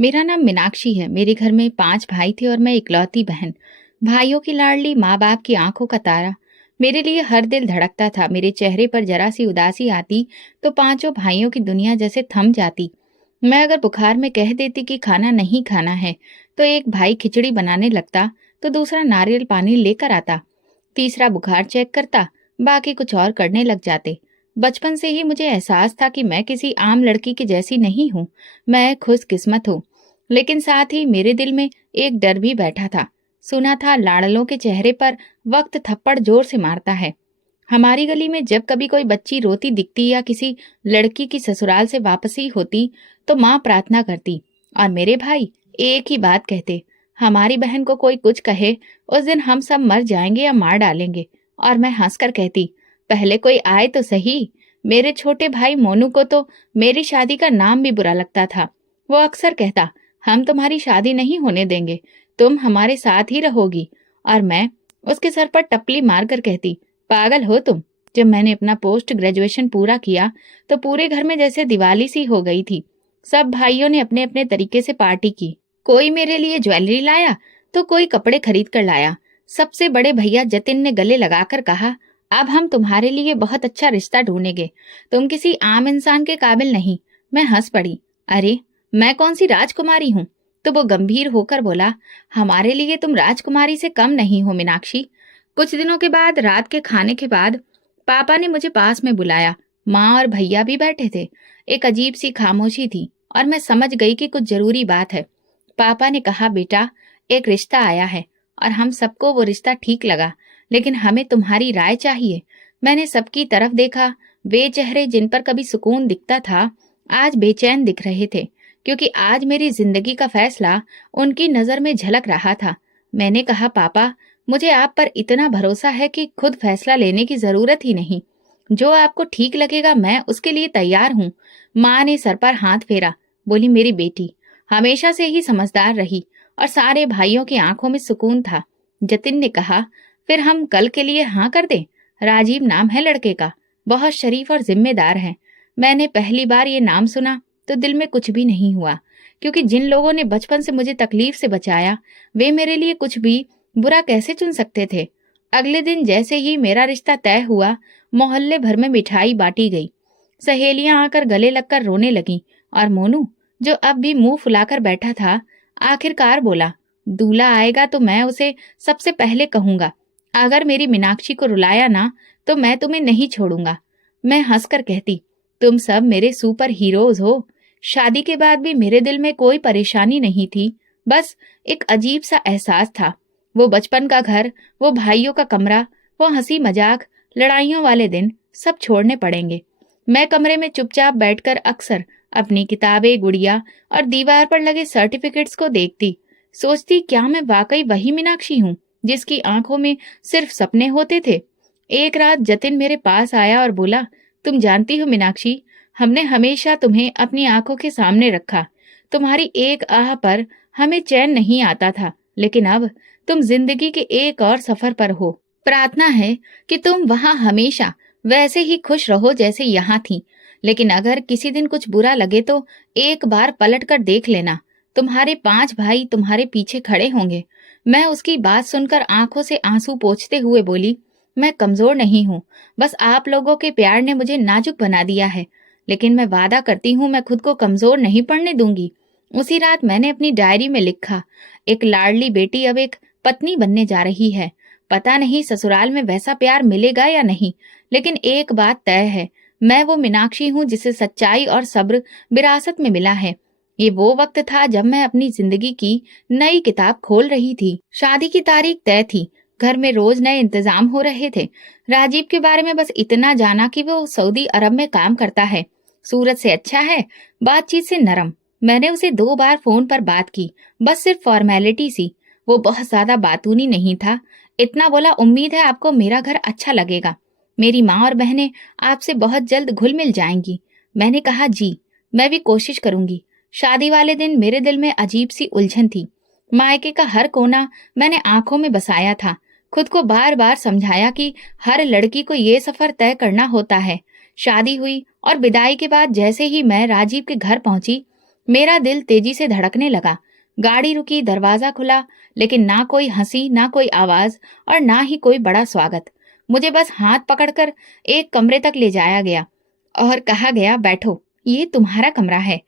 मेरा नाम मीनाक्षी है। मेरे घर में 5 भाई थे और मैं इकलौती बहन। भाइयों की लाडली, माँ-बाप की आँखों का तारा। मेरे लिए हर दिल धड़कता था। मेरे चेहरे पर ज़रा-सी उदासी आती तो पाँचों भाइयों की दुनिया जैसे थम जाती। मैं अगर बुखार में कह देती कि खाना नहीं खाना है, तो एक भाई खिचड़ी बनाने लगता, तो दूसरा नारियल पानी लेकर आता। तीसरा बुखार चेक करता, बाकी कुछ और करने लग जाते। बचपन से ही मुझे एहसास था कि मैं किसी आम लड़की की जैसी नहीं हूँ। मैं खुशकिस्मत हूँ। लेकिन साथ ही मेरे दिल में एक डर भी बैठा था। सुना था लाडलों के चेहरे पर वक्त थप्पड़ जोर से मारता है। हमारी गली में जब कभी कोई बच्ची रोती दिखती या किसी लड़की की ससुराल से वापसी होती, तो माँ प्रार्थना करती और मेरे भाई एक ही बात कहते, हमारी बहन को कोई कुछ कहे, उस दिन हम सब मर जाएंगे या मार डालेंगे। और मैं हंसकर कहती, पहले कोई आए तो सही। मेरे छोटे भाई मोनू को तो मेरी शादी का नाम भी बुरा लगता था। वो अक्सर कहता, हम तुम्हारी शादी नहीं होने देंगे, तुम हमारे साथ ही रहोगी। और मैं उसके सर पर टपली मारकर कहती, पागल हो तुम। जब मैंने अपना पोस्ट ग्रेजुएशन पूरा किया, तो पूरे घर में जैसे दिवाली सी हो गई थी। सब भाइयों ने अपने अपने तरीके से पार्टी की। कोई मेरे लिए ज्वेलरी लाया, तो कोई कपड़े खरीद कर लाया। सबसे बड़े भैया जतिन ने गले लगाकर कहा, अब हम तुम्हारे लिए बहुत अच्छा रिश्ता ढूंढेंगे। तुम किसी आम इंसान के काबिल नहीं। मैं हंस पड़ी। अरे, मैं कौन सी राजकुमारी हूँ? तो वो गंभीर होकर बोला, हमारे लिए तुम राजकुमारी से कम नहीं हो मीनाक्षी। कुछ दिनों के बाद रात के खाने के बाद पापा ने मुझे पास में बुलाया। माँ और भैया भी बैठे थे। एक अजीब सी खामोशी थी और मैं समझ गई कि कुछ जरूरी बात है। पापा ने कहा, बेटा, एक रिश्ता आया है और हम सबको वो रिश्ता ठीक लगा, लेकिन हमें तुम्हारी राय चाहिए। मैंने सबकी तरफ देखा। वे चेहरे जिन पर कभी सुकून दिखता था, आज बेचैन दिख रहे थे, क्योंकि आज मेरी जिंदगी का फैसला उनकी नजर में झलक रहा था। मैंने कहा, पापा, मुझे आप पर इतना भरोसा है कि खुद फैसला लेने की जरूरत ही नहीं। जो आपको ठीक लगेगा मैं उसके लिए तैयार हूँ। माँ ने सर पर हाथ फेरा। बोली, मेरी बेटी हमेशा से ही समझदार रही। और सारे भाइयों की आंखों में सुकून था। जतिन ने कहा, फिर हम कल के लिए हाँ कर दें। राजीव नाम है लड़के का, बहुत शरीफ और जिम्मेदार है। मैंने पहली बार ये नाम सुना तो दिल में कुछ भी नहीं हुआ, क्योंकि जिन लोगों ने बचपन से मुझे तकलीफ से बचाया, वे मेरे लिए कुछ भी बुरा कैसे चुन सकते थे। अगले दिन जैसे ही मेरा रिश्ता तय हुआ, मोहल्ले भर में मिठाई बांटी गई। सहेलियां आकर गले लगकर रोने लगीं और मोनू, जो अब भी मुंह फुलाकर बैठा था, आखिरकार बोला, दूल्हा आएगा तो मैं उसे सबसे पहले कहूंगा, अगर मेरी मीनाक्षी को रुलाया ना तो मैं तुम्हें नहीं छोड़ूंगा। मैं हंसकर कहती, तुम सब मेरे सुपर हीरोज हो। शादी के बाद भी मेरे दिल में कोई परेशानी नहीं थी, बस एक अजीब सा एहसास था। वो बचपन का घर, वो भाइयों का कमरा, वो हंसी मजाक, लड़ाइयों वाले दिन सब छोड़ने पड़ेंगे। मैं कमरे में चुपचाप बैठकर अक्सर अपनी किताबें, गुड़िया और दीवार पर लगे सर्टिफिकेट्स को देखती। सोचती, क्या मैं वाकई वही मीनाक्षी हूँ जिसकी आंखों में सिर्फ सपने होते थे। एक रात जतिन मेरे पास आया और बोला, तुम जानती हो मीनाक्षी, हमने हमेशा तुम्हें अपनी आंखों के सामने रखा। तुम्हारी एक आह पर हमें चैन नहीं आता था, लेकिन अब तुम जिंदगी के एक और सफर पर हो। प्रार्थना है कि तुम वहां हमेशा वैसे ही खुश रहो जैसे यहाँ थी। लेकिन अगर किसी दिन कुछ बुरा लगे तो एक बार पलट कर देख लेना। तुम्हारे 5 भाई तुम्हारे पीछे खड़े होंगे। मैं उसकी बात सुनकर आंखों से आंसू पोंछते हुए बोली, मैं कमजोर नहीं हूँ, बस आप लोगों के प्यार ने मुझे नाजुक बना दिया है। लेकिन मैं वादा करती हूँ, मैं खुद को कमजोर नहीं पड़ने दूंगी। उसी रात मैंने अपनी डायरी में लिखा, एक लाडली बेटी अब एक पत्नी बनने जा रही है। पता नहीं ससुराल में वैसा प्यार मिलेगा या नहीं, लेकिन एक बात तय है, मैं वो मीनाक्षी हूँ जिसे सच्चाई और सब्र विरासत में मिला है। ये वो वक्त था जब मैं अपनी जिंदगी की नई किताब खोल रही थी। शादी की तारीख तय थी। घर में रोज नए इंतजाम हो रहे थे। राजीव के बारे में बस इतना जाना कि वो सऊदी अरब में काम करता है। सूरत से अच्छा है, बातचीत से नरम। मैंने उसे 2 बार फोन पर बात की, बस सिर्फ फॉर्मेलिटी सी। वो बहुत ज्यादा बातूनी नहीं था। इतना बोला, उम्मीद है आपको मेरा घर अच्छा लगेगा। मेरी माँ और बहनें आपसे बहुत जल्द घुल मिल जाएंगी। मैंने कहा, जी, मैं भी कोशिश करूंगी। शादी वाले दिन मेरे दिल में अजीब सी उलझन थी। मायके का हर कोना मैंने आंखों में बसाया था। खुद को बार बार समझाया कि हर लड़की को ये सफर तय करना होता है। शादी हुई और विदाई के बाद जैसे ही मैं राजीव के घर पहुंची, मेरा दिल तेजी से धड़कने लगा। गाड़ी रुकी, दरवाजा खुला, लेकिन ना कोई हंसी, ना कोई आवाज और ना ही कोई बड़ा स्वागत। मुझे बस हाथ पकड़कर एक कमरे तक ले जाया गया और कहा गया, बैठो, ये तुम्हारा कमरा है।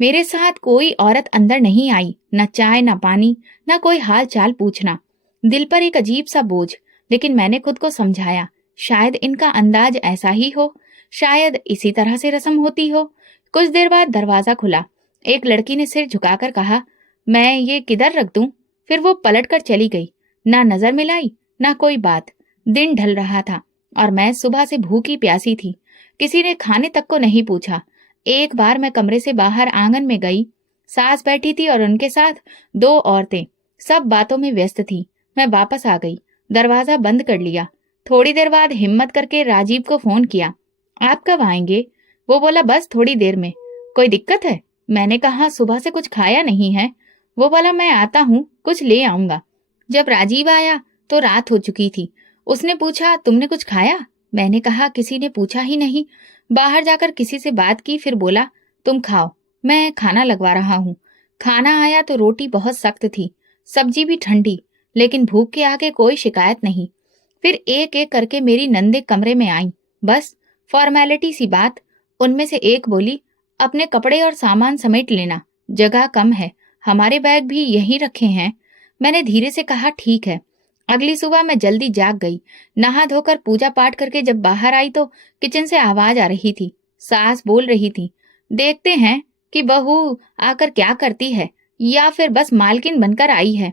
मेरे साथ कोई औरत अंदर नहीं आई, न चाय, न पानी, न कोई हाल चाल पूछना। दिल पर एक अजीब सा बोझ, लेकिन मैंने खुद को समझाया, शायद इनका अंदाज ऐसा ही हो, शायद इसी तरह से रस्म होती हो। कुछ देर बाद दरवाजा खुला। एक लड़की ने सिर झुकाकर कहा, मैं ये किधर रख दूं? फिर वो पलटकर चली गई। ना नजर मिलाई, ना कोई बात। दिन ढल रहा था और मैं सुबह से भूखी प्यासी थी। किसी ने खाने तक को नहीं पूछा। एक बार मैं कमरे से बाहर आंगन में गई। सास बैठी थी और उनके साथ 2 औरतें, सब बातों में व्यस्त थी। मैं वापस आ गई, दरवाजा बंद कर लिया। थोड़ी देर बाद हिम्मत करके राजीव को फोन किया, आप कब आएंगे? वो बोला, बस थोड़ी देर में। कोई दिक्कत है? मैंने कहा, सुबह से कुछ खाया नहीं है। वो बोला, मैं आता हूँ, कुछ ले आऊंगा। जब राजीव आया तो रात हो चुकी थी। उसने पूछा, तुमने कुछ खाया? मैंने कहा, किसी ने पूछा ही नहीं। बाहर जाकर किसी से बात की, फिर बोला, तुम खाओ, मैं खाना लगवा रहा हूँ। खाना आया तो रोटी बहुत सख्त थी, सब्जी भी ठंडी, लेकिन भूख के आगे कोई शिकायत नहीं। फिर एक एक करके मेरी नंदे कमरे में आई। बस फॉर्मेलिटी सी बात। उनमें से एक बोली, अपने कपड़े और सामान समेट लेना, जगह कम है, हमारे बैग भी यहीं रखे हैं। मैंने धीरे से कहा, ठीक है। अगली सुबह मैं जल्दी जाग गई। नहा धोकर पूजा पाठ करके जब बाहर आई तो किचन से आवाज आ रही थी। सास बोल रही थी, देखते हैं कि बहू आकर क्या करती है, या फिर बस मालकिन बनकर आई है।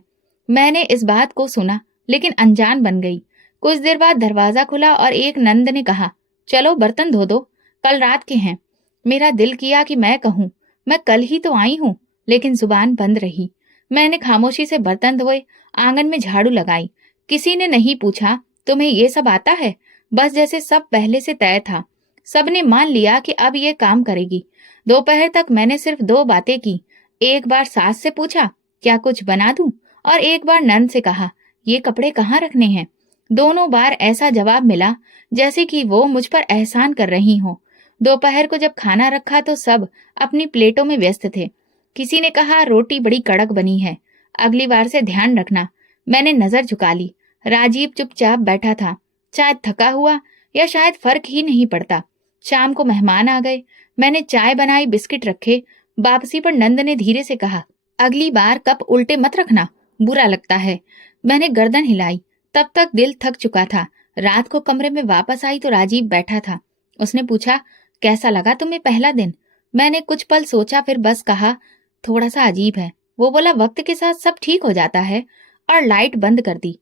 मैंने इस बात को सुना, लेकिन अनजान बन गई। कुछ देर बाद दरवाजा खुला और एक नंद ने कहा, चलो बर्तन धो दो, कल रात के हैं। मेरा दिल किया कि मैं कहूँ, मैं कल ही तो आई हूँ, लेकिन जुबान बंद रही। मैंने खामोशी से बर्तन धोए, आंगन में झाड़ू लगाई। किसी ने नहीं पूछा, तुम्हें ये सब आता है? बस जैसे सब पहले से तय था। सबने मान लिया कि अब ये काम करेगी। दोपहर तक मैंने सिर्फ 2 बातें की। एक बार सास से पूछा, क्या कुछ बना दूं? और एक बार नंद से कहा, ये कपड़े कहाँ रखने हैं? दोनों बार ऐसा जवाब मिला जैसे कि वो मुझ पर एहसान कर रही हो। दोपहर को जब खाना रखा तो सब अपनी प्लेटों में व्यस्त थे। किसी ने कहा, रोटी बड़ी कड़क बनी है, अगली बार से ध्यान रखना। मैंने नजर झुका ली। राजीव चुपचाप बैठा था, शायद थका हुआ या शायद फर्क ही नहीं पड़ता। शाम को मेहमान आ गए। मैंने चाय बनाई, बिस्किट रखे। वापसी पर नंद ने धीरे से कहा, अगली बार कप उल्टे मत रखना, बुरा लगता है। मैंने गर्दन हिलाई। तब तक दिल थक चुका था। रात को कमरे में वापस आई तो राजीव बैठा था। उसने पूछा, कैसा लगा तुम्हें पहला दिन? मैंने कुछ पल सोचा, फिर बस कहा, थोड़ा सा अजीब है। वो बोला, वक्त के साथ सब ठीक हो जाता है, और लाइट बंद कर दी।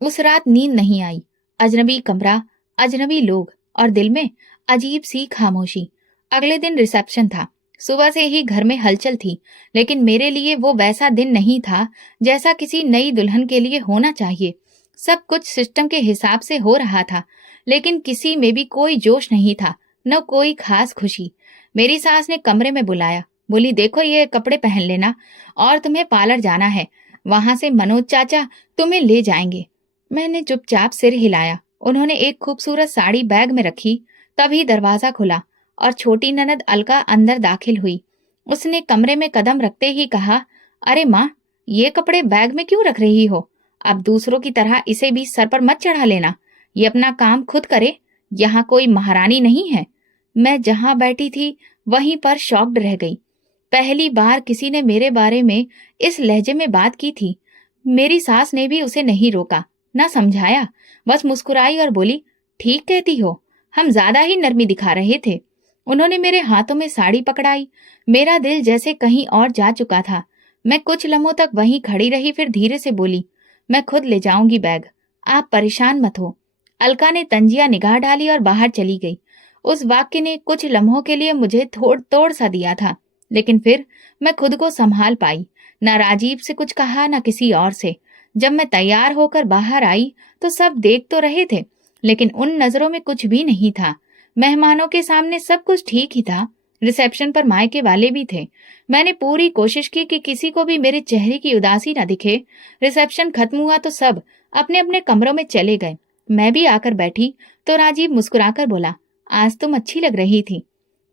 उस रात नींद नहीं आई। अजनबी कमरा, अजनबी लोग और दिल में अजीब सी खामोशी। अगले दिन रिसेप्शन था। सुबह से ही घर में हलचल थी, लेकिन मेरे लिए वो वैसा दिन नहीं था जैसा किसी नई दुल्हन के लिए होना चाहिए। सब कुछ सिस्टम के हिसाब से हो रहा था, लेकिन किसी में भी कोई जोश नहीं था, न कोई खास खुशी। मेरी सास ने कमरे में बुलाया, बोली, देखो ये कपड़े पहन लेना और तुम्हें पार्लर जाना है, वहां से मनोज चाचा तुम्हें ले जाएंगे। मैंने चुपचाप सिर हिलाया। उन्होंने एक खूबसूरत साड़ी बैग में रखी। तभी दरवाजा खुला और छोटी ननद अलका अंदर दाखिल हुई। उसने कमरे में कदम रखते ही कहा, अरे माँ, ये कपड़े बैग में क्यों रख रही हो? अब दूसरों की तरह इसे भी सर पर मत चढ़ा लेना, ये अपना काम खुद करे, यहाँ कोई महारानी नहीं है। मैं जहाँ बैठी थी वहीं पर शॉक्ड रह गई। पहली बार किसी ने मेरे बारे में इस लहजे में बात की थी। मेरी सास ने भी उसे नहीं रोका, ना समझाया, बस मुस्कुराई और बोली, ठीक कहती हो, हम ज्यादा ही नरमी दिखा रहे थे। उन्होंने मेरे हाथों में साड़ी पकड़ाई। मेरा दिल जैसे कहीं और जा चुका था। मैं कुछ लम्हों तक वहीं खड़ी रही, फिर धीरे से बोली, मैं खुद ले जाऊंगी बैग, आप परेशान मत हो। अलका ने तंजिया निगाह डाली और बाहर चली गई। उस वाक्य ने कुछ लम्हों के लिए मुझे थोड़ तोड़ सा दिया था, लेकिन फिर मैं खुद को संभाल पाई। ना राजीव से कुछ कहा, ना किसी और से। जब मैं तैयार होकर बाहर आई तो सब देख तो रहे थे, लेकिन उन नजरों में कुछ भी नहीं था। मेहमानों के सामने सब कुछ ठीक ही था। रिसेप्शन पर मायके वाले भी थे। मैंने पूरी कोशिश की कि किसी को भी मेरे चेहरे की उदासी न दिखे। रिसेप्शन खत्म हुआ तो सब अपने अपने कमरों में चले गए। मैं भी आकर बैठी तो राजीव मुस्कुराकर बोला, आज तुम अच्छी लग रही थी।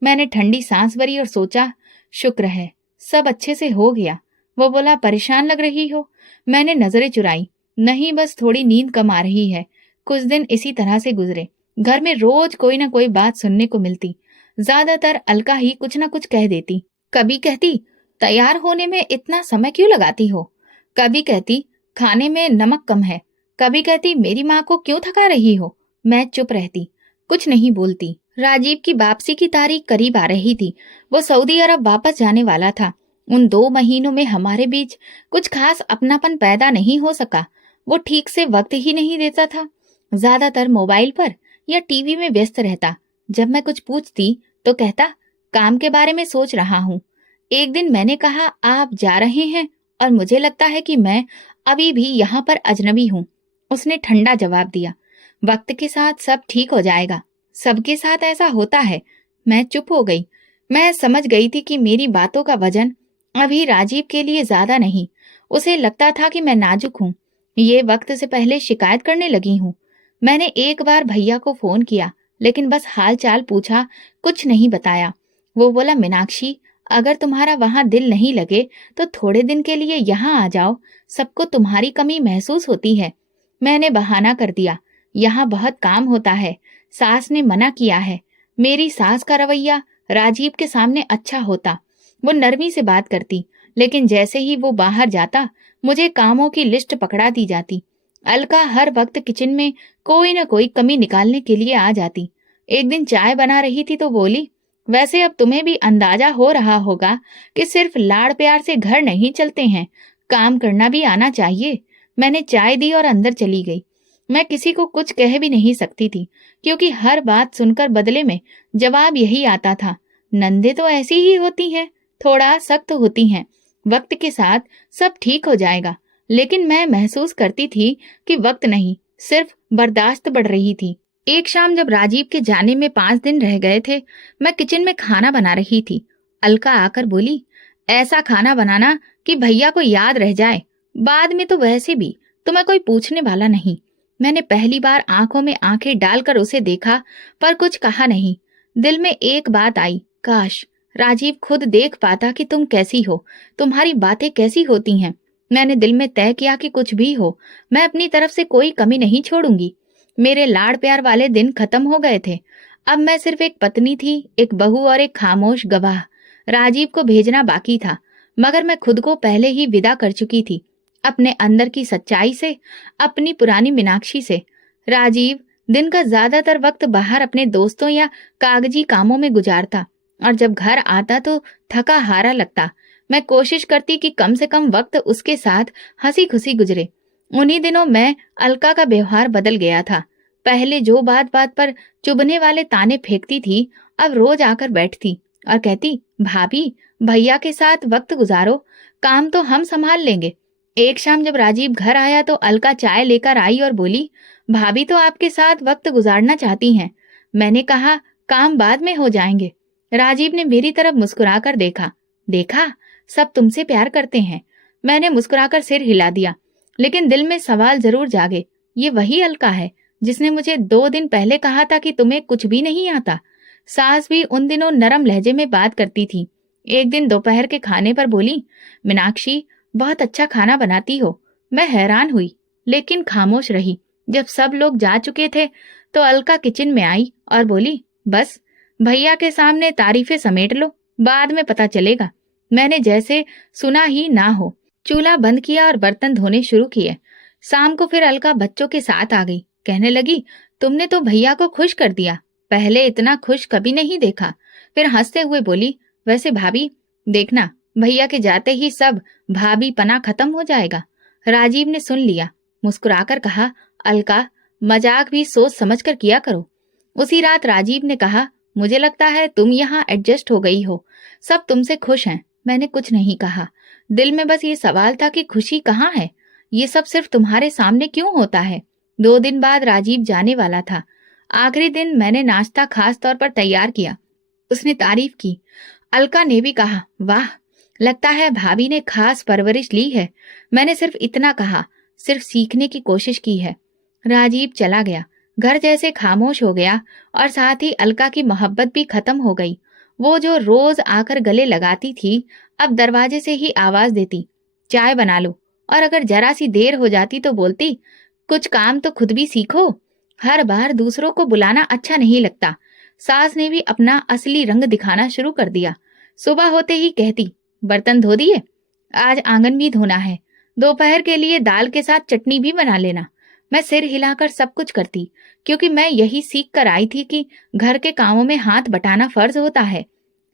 मैंने ठंडी सांस भरी और सोचा, शुक्र है सब अच्छे से हो गया। वो बोला, परेशान लग रही हो? मैंने नजरें चुराई। नहीं, बस थोड़ी नींद कम आ रही है। कुछ दिन इसी तरह से गुजरे। घर में रोज कोई ना कोई बात सुनने को मिलती। ज्यादातर अलका ही कुछ ना कुछ कह देती। कभी कहती, तैयार होने में इतना समय क्यों लगाती हो? कभी कहती, खाने में नमक कम है। कभी कहती, मेरी माँ को क्यों थका रही हो? मैं चुप रहती, कुछ नहीं बोलती। राजीव की वापसी की तारीख करीब आ रही थी। वो सऊदी अरब वापस जाने वाला था। उन 2 महीनों में हमारे बीच कुछ खास अपनापन पैदा नहीं हो सका। वो ठीक से वक्त ही नहीं देता था। ज्यादातर मोबाइल पर या टीवी में व्यस्त रहता। जब मैं कुछ पूछती तो कहता, काम के बारे में सोच रहा हूँ। एक दिन मैंने कहा, आप जा रहे हैं और मुझे लगता है कि मैं अभी भी यहाँ पर अजनबी हूँ। उसने ठंडा जवाब दिया, वक्त के साथ सब ठीक हो जाएगा। सबके साथ ऐसा होता है। मैं चुप हो गई। मैं समझ गई थी कि मेरी बातों का वजन अभी राजीव के लिए ज्यादा नहीं। उसे लगता था कि मैं नाजुक हूँ। ये वक्त से पहले शिकायत करने लगी हूँ। मैंने एक बार भैया को फोन किया, लेकिन बस हाल चाल पूछा, कुछ नहीं बताया। वो बोला, मीनाक्षी, अगर तुम्हारा वहां दिल नहीं लगे तो थोड़े दिन के लिए यहाँ आ जाओ। सबको तुम्हारी कमी महसूस होती है। मैंने बहाना कर दिया, यहाँ बहुत काम होता है। सास ने मना किया है। मेरी सास का रवैया राजीव के सामने अच्छा होता। वो नरमी से बात करती, लेकिन जैसे ही वो बाहर जाता मुझे कामों की लिस्ट पकड़ा दी जाती। अलका हर वक्त किचन में कोई न कोई कमी निकालने के लिए आ जाती। एक दिन चाय बना रही थी तो बोली, वैसे अब तुम्हें भी अंदाजा हो रहा होगा कि सिर्फ लाड़ प्यार से घर नहीं चलते हैं, काम करना भी आना चाहिए। मैंने चाय दी और अंदर चली गई। मैं किसी को कुछ कह भी नहीं सकती थी, क्योंकि हर बात सुनकर बदले में जवाब यही आता था, नंदे तो ऐसी ही होती हैं, थोड़ा सख्त होती हैं, वक्त के साथ सब ठीक हो जाएगा। लेकिन मैं महसूस करती थी कि वक्त नहीं, सिर्फ बर्दाश्त बढ़ रही थी। एक शाम जब राजीव के जाने में 5 दिन रह गए थे, मैं किचन में खाना बना रही थी। अलका आकर बोली, ऐसा खाना बनाना कि भैया को याद रह जाए। बाद में तो वैसे भी तुम्हें कोई पूछने वाला नहीं। मैंने पहली बार आंखों में आंखें डालकर उसे देखा, पर कुछ कहा नहीं। दिल में एक बात आई, काश राजीव खुद देख पाता कि तुम कैसी हो, तुम्हारी बातें कैसी होती हैं। मैंने दिल में तय किया कि कुछ भी हो, मैं अपनी तरफ से कोई कमी नहीं छोड़ूंगी। मेरे लाड़ प्यार वाले दिन खत्म हो गए थे। अब मैं सिर्फ एक पत्नी थी, एक बहू और एक खामोश गवाह। राजीव को भेजना बाकी था, मगर मैं खुद को पहले ही विदा कर चुकी थी, अपने अंदर की सच्चाई से, अपनी पुरानी मीनाक्षी से। राजीव दिन का ज्यादातर वक्त बाहर अपने दोस्तों या कागजी कामों में गुजारता, और जब घर आता तो थका हारा लगता। मैं कोशिश करती कि कम से कम वक्त उसके साथ हंसी खुशी गुजरे। उन्हीं दिनों मैं अलका का व्यवहार बदल गया था। पहले जो बात बात पर चुभने वाले ताने फेंकती थी, अब रोज आकर बैठती और कहती, भाभी, भैया के साथ वक्त गुजारो, काम तो हम संभाल लेंगे। एक शाम जब राजीव घर आया तो अलका चाय लेकर आई और बोली, भाभी तो आपके साथ वक्त गुजारना चाहती हैं। मैंने कहा, काम बाद में हो जाएंगे। राजीव ने मेरी तरफ मुस्कुराकर देखा। देखा, सब तुमसे प्यार करते हैं। मैंने मुस्कुराकर सिर हिला दिया, लेकिन दिल में सवाल जरूर जागे, ये वही अलका है जिसने मुझे 2 दिन पहले कहा था कि तुम्हें कुछ भी नहीं आता। सास भी उन दिनों नरम लहजे में बात करती थी। एक दिन दोपहर के खाने पर बोली, मीनाक्षी, बहुत अच्छा खाना बनाती हो। मैं हैरान हुई, लेकिन खामोश रही। जब सब लोग जा चुके थे तो अलका किचन में आई और बोली, बस भैया के सामने तारीफें समेट लो, बाद में पता चलेगा। मैंने जैसे सुना ही ना हो। चूल्हा बंद किया और बर्तन धोने शुरू किए। शाम को फिर अलका बच्चों के साथ आ गई। कहने लगी, तुमने तो भैया को खुश कर दिया, पहले इतना खुश कभी नहीं देखा। फिर हंसते हुए बोली, वैसे भाभी, देखना भैया के जाते ही सब भाभी पना खत्म हो जाएगा। राजीव ने सुन लिया, मुस्कुराकर कहा, अलका, मजाक भी सोच समझ कर किया करो। उसी रात राजीव ने कहा, मुझे लगता है तुम यहाँ एडजस्ट हो गई हो, सब तुमसे खुश हैं। मैंने कुछ नहीं कहा। दिल में बस ये सवाल था कि खुशी कहाँ है, ये सब सिर्फ तुम्हारे सामने क्यों होता है। 2 दिन बाद राजीव जाने वाला था। आखिरी दिन मैंने नाश्ता खास तौर पर तैयार किया। उसने तारीफ की। अलका ने भी कहा, वाह, लगता है भाभी ने खास परवरिश ली है। मैंने सिर्फ इतना कहा, सिर्फ सीखने की कोशिश की है। राजीव चला गया। घर जैसे खामोश हो गया और साथ ही अलका की मोहब्बत भी खत्म हो गई। वो जो रोज आकर गले लगाती थी, अब दरवाजे से ही आवाज देती, चाय बना लो। और अगर जरा सी देर हो जाती तो बोलती, कुछ काम तो खुद भी सीखो। हर बार दूसरों को बुलाना अच्छा नहीं लगता। सास ने भी अपना असली रंग दिखाना शुरू कर दिया। सुबह होते ही कहती, बर्तन धो दिए? आज आंगन भी धोना है। दोपहर के लिए दाल के साथ चटनी भी बना लेना। मैं सिर हिलाकर सब कुछ करती, क्योंकि मैं यही सीख कर आई थी कि घर के कामों में हाथ बटाना फर्ज होता है।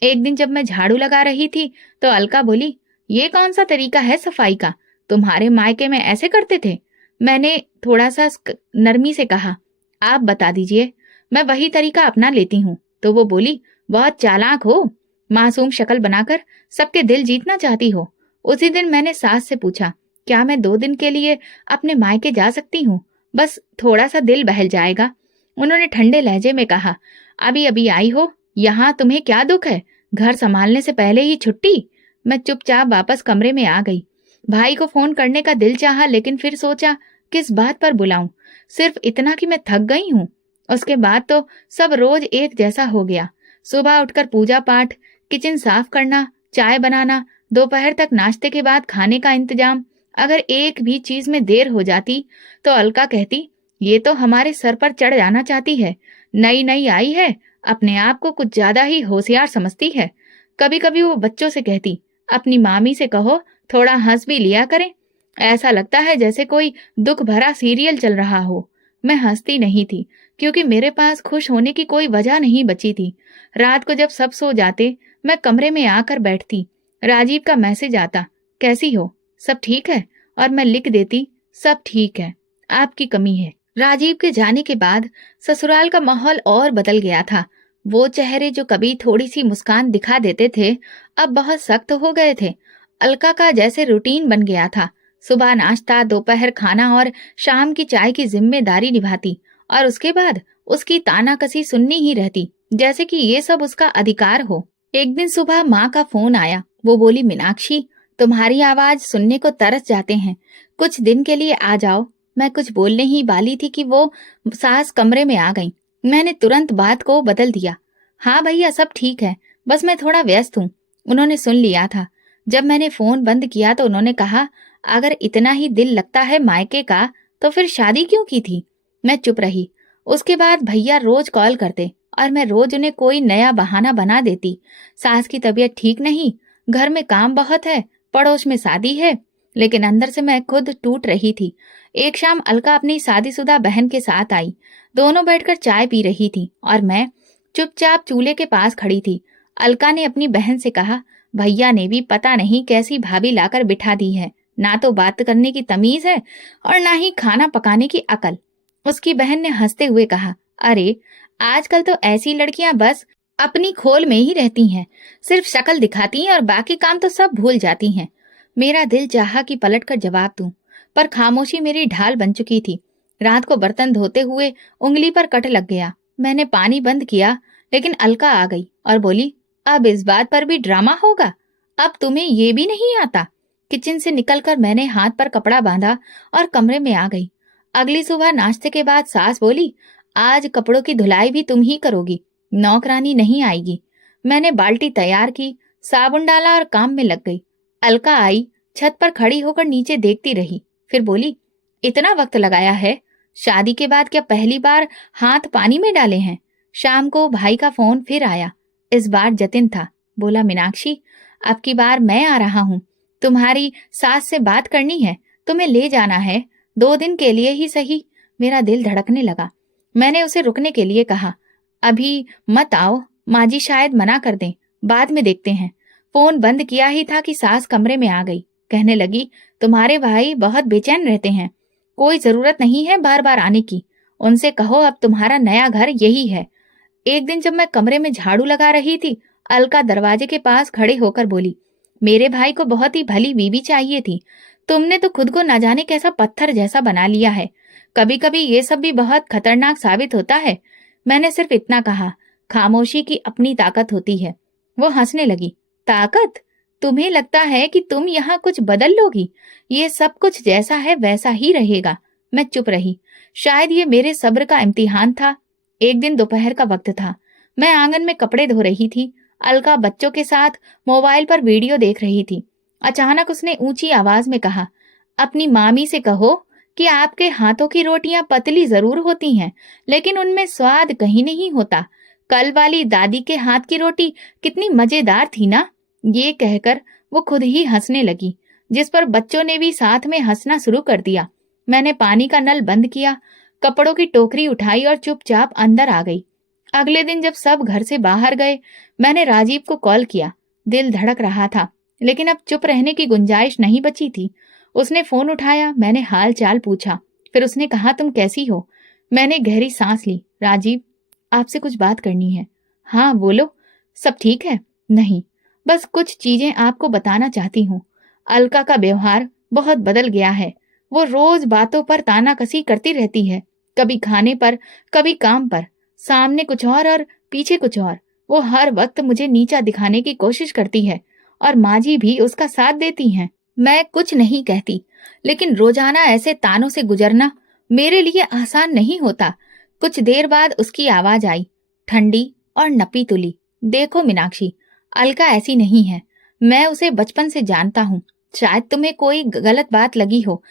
एक दिन जब मैं झाड़ू लगा रही थी तो अलका बोली, ये कौन सा तरीका है सफाई का? तुम्हारे मायके में ऐसे करते थे? मैंने थोड़ा सा नरमी से कहा, आप बता दीजिए, मैं वही तरीका अपना लेती हूँ। तो वो बोली, बहुत चालाक हो, मासूम शक्ल बनाकर सबके दिल जीतना चाहती हो। उसी दिन मैंने सास से पूछा, क्या मैं 2 दिन के लिए अपने मायके जा सकती हूँ? बस थोड़ा सा दिल बहल जाएगा। उन्होंने ठंडे लहजे में कहा, अभी अभी आई हो, यहाँ तुम्हें क्या दुख है? घर संभालने से पहले ही छुट्टी। मैं चुपचाप वापस कमरे में आ गई। भाई को फोन करने का दिल चाहा, लेकिन फिर सोचा किस बात पर बुलाऊं। सिर्फ इतना कि मैं थक गई हूँ। उसके बाद तो सब रोज एक जैसा हो गया। सुबह उठकर पूजा पाठ, किचन साफ करना, चाय बनाना, दोपहर तक नाश्ते के बाद खाने का इंतजाम। अगर एक भी चीज में देर हो जाती तो अलका कहती, ये तो हमारे सर पर चढ़ जाना चाहती है। नई नई आई है, अपने आप को कुछ ज्यादा ही होशियार समझती है। कभी कभी वो बच्चों से कहती, अपनी मामी से कहो थोड़ा हंस भी लिया करें। ऐसा लगता है जैसे कोई दुख भरा सीरियल चल रहा हो। मैं हंसती नहीं थी, क्योंकि मेरे पास खुश होने की कोई वजह नहीं बची थी। रात को जब सब सो जाते, मैं कमरे में आकर बैठती। राजीव का मैसेज आता, कैसी हो, सब ठीक है? और मैं लिख देती, सब ठीक है, आपकी कमी है। राजीव के जाने के बाद ससुराल का माहौल और बदल गया था। वो चेहरे जो कभी थोड़ी सी मुस्कान दिखा देते थे, अब बहुत सख्त हो गए थे। अलका का जैसे रूटीन बन गया था। सुबह नाश्ता, दोपहर खाना और शाम की चाय की जिम्मेदारी निभाती, और उसके बाद उसकी तानाकसी सुननी ही रहती, जैसे कि ये सब उसका अधिकार हो। एक दिन सुबह माँ का फोन आया। वो बोली, मीनाक्षी, तुम्हारी आवाज सुनने को तरस जाते हैं, कुछ दिन के लिए आ जाओ। मैं कुछ बोलने ही वाली थी कि वो सास कमरे में आ गई। मैंने तुरंत बात को बदल दिया, हाँ भैया सब ठीक है, बस मैं थोड़ा व्यस्त हूँ। उन्होंने सुन लिया था। जब मैंने फोन बंद किया तो उन्होंने कहा, अगर इतना ही दिल लगता है मायके का तो फिर शादी क्यों की थी? मैं चुप रही। उसके बाद भैया रोज कॉल करते और मैं रोज उन्हें कोई नया बहाना बना देती। सास की तबीयत ठीक नहीं, घर में काम बहुत है, पड़ोस में शादी है। लेकिन अंदर से मैं खुद टूट रही थी। एक शाम अलका अपनी शादीशुदा बहन के साथ आई। दोनों बैठकर चाय पी रही थी और मैं चुपचाप चूल्हे के पास खड़ी थी। अलका ने अपनी बहन से कहा, भैया ने भी पता नहीं कैसी भाभी लाकर बिठा दी है, ना तो बात करने की तमीज है और ना ही खाना पकाने की अकल। उसकी बहन ने हंसते हुए कहा, अरे आजकल तो ऐसी लड़कियां बस अपनी खोल में ही रहती हैं, सिर्फ शक्ल दिखाती हैं और बाकी काम तो सब भूल जाती हैं। मेरा दिल चाहा कि पलटकर जवाब दूं, पर खामोशी मेरी ढाल बन चुकी थी। रात को बर्तन धोते हुए उंगली पर कट लग गया। मैंने पानी बंद किया, लेकिन अलका आ गई और बोली, अब इस बात पर भी ड्रामा होगा? अब तुम्हें ये भी नहीं आता? किचन से निकलकर मैंने हाथ पर कपड़ा बांधा और कमरे में आ गई। अगली सुबह नाश्ते के बाद सास बोली, आज कपड़ों की धुलाई भी तुम ही करोगी, नौकरानी नहीं आएगी। मैंने बाल्टी तैयार की, साबुन डाला और काम में लग गई। अलका आई, छत पर खड़ी होकर नीचे देखती रही, फिर बोली, इतना वक्त लगाया है? शादी के बाद क्या पहली बार हाथ पानी में डाले हैं? शाम को भाई का फोन फिर आया। इस बार जतिन था। बोला, मीनाक्षी, अब की बार मैं आ रहा हूँ, तुम्हारी सास से बात करनी है, तुम्हें ले जाना है, 2 दिन के लिए ही सही। मेरा दिल धड़कने लगा। मैंने उसे रुकने के लिए कहा, अभी मत आओ, माँ जी शायद मना कर दें, बाद में देखते हैं। फोन बंद किया ही था कि सास कमरे में आ गई। कहने लगी, तुम्हारे भाई बहुत बेचैन रहते हैं, कोई जरूरत नहीं है बार बार आने की, उनसे कहो अब तुम्हारा नया घर यही है। एक दिन जब मैं कमरे में झाड़ू लगा रही थी, अलका दरवाजे के पास खड़े होकर बोली, मेरे भाई को बहुत ही भली बीवी चाहिए थी, तुमने तो खुद को न जाने कैसा पत्थर जैसा बना लिया है। कभी कभी ये सब भी बहुत खतरनाक साबित होता है। मैंने सिर्फ इतना कहा, खामोशी की अपनी ताकत होती है। वो हंसने लगी, ताकत? तुम्हें लगता है कि तुम यहाँ कुछ बदल लोगी? ये सब कुछ जैसा है वैसा ही रहेगा। मैं चुप रही। शायद ये मेरे सब्र का इम्तिहान था। एक दिन दोपहर का वक्त था। मैं आंगन में कपड़े धो रही थी। अलका बच्चों के साथ मोबाइल पर वीडियो देख रही थी। अचानक उसने ऊंची आवाज में कहा, अपनी मामी से कहो कि आपके हाथों की रोटियां पतली जरूर होती हैं, लेकिन उनमें स्वाद कहीं नहीं होता। कल वाली दादी के हाथ की रोटी कितनी मजेदार थी ना। ये कहकर वो खुद ही हंसने लगी, जिस पर बच्चों ने भी साथ में हंसना शुरू कर दिया। मैंने पानी का नल बंद किया, कपड़ों की टोकरी उठाई और चुपचाप अंदर आ गई। अगले दिन जब सब घर से बाहर गए, मैंने राजीव को कॉल किया। दिल धड़क रहा था, लेकिन अब चुप रहने की गुंजाइश नहीं बची थी। उसने फोन उठाया, मैंने हाल चाल पूछा। फिर उसने कहा, तुम कैसी हो? मैंने गहरी सांस ली। राजीव, आपसे कुछ बात करनी है। हाँ बोलो। सब ठीक है? नहीं, बस कुछ चीजें आपको बताना चाहती हूँ। अलका का व्यवहार बहुत बदल गया है। वो रोज बातों पर तानाकसी करती रहती है, कभी खाने पर, कभी काम पर। सामने कुछ और पीछे कुछ और। वो हर वक्त मुझे नीचा दिखाने की कोशिश करती है और माँ जी भी उसका साथ देती हैं। मैं कुछ नहीं कहती, लेकिन रोजाना ऐसे तानों से गुजरना मेरे लिए आसान नहीं होता। कुछ देर बाद उसकी आवाज आई, ठंडी और नपी तुली। देखो मीनाक्षी, अलका ऐसी नहीं है। मैं उसे बचपन से जानता हूँ। शायद तुम्हें कोई गलत बात लगी हो,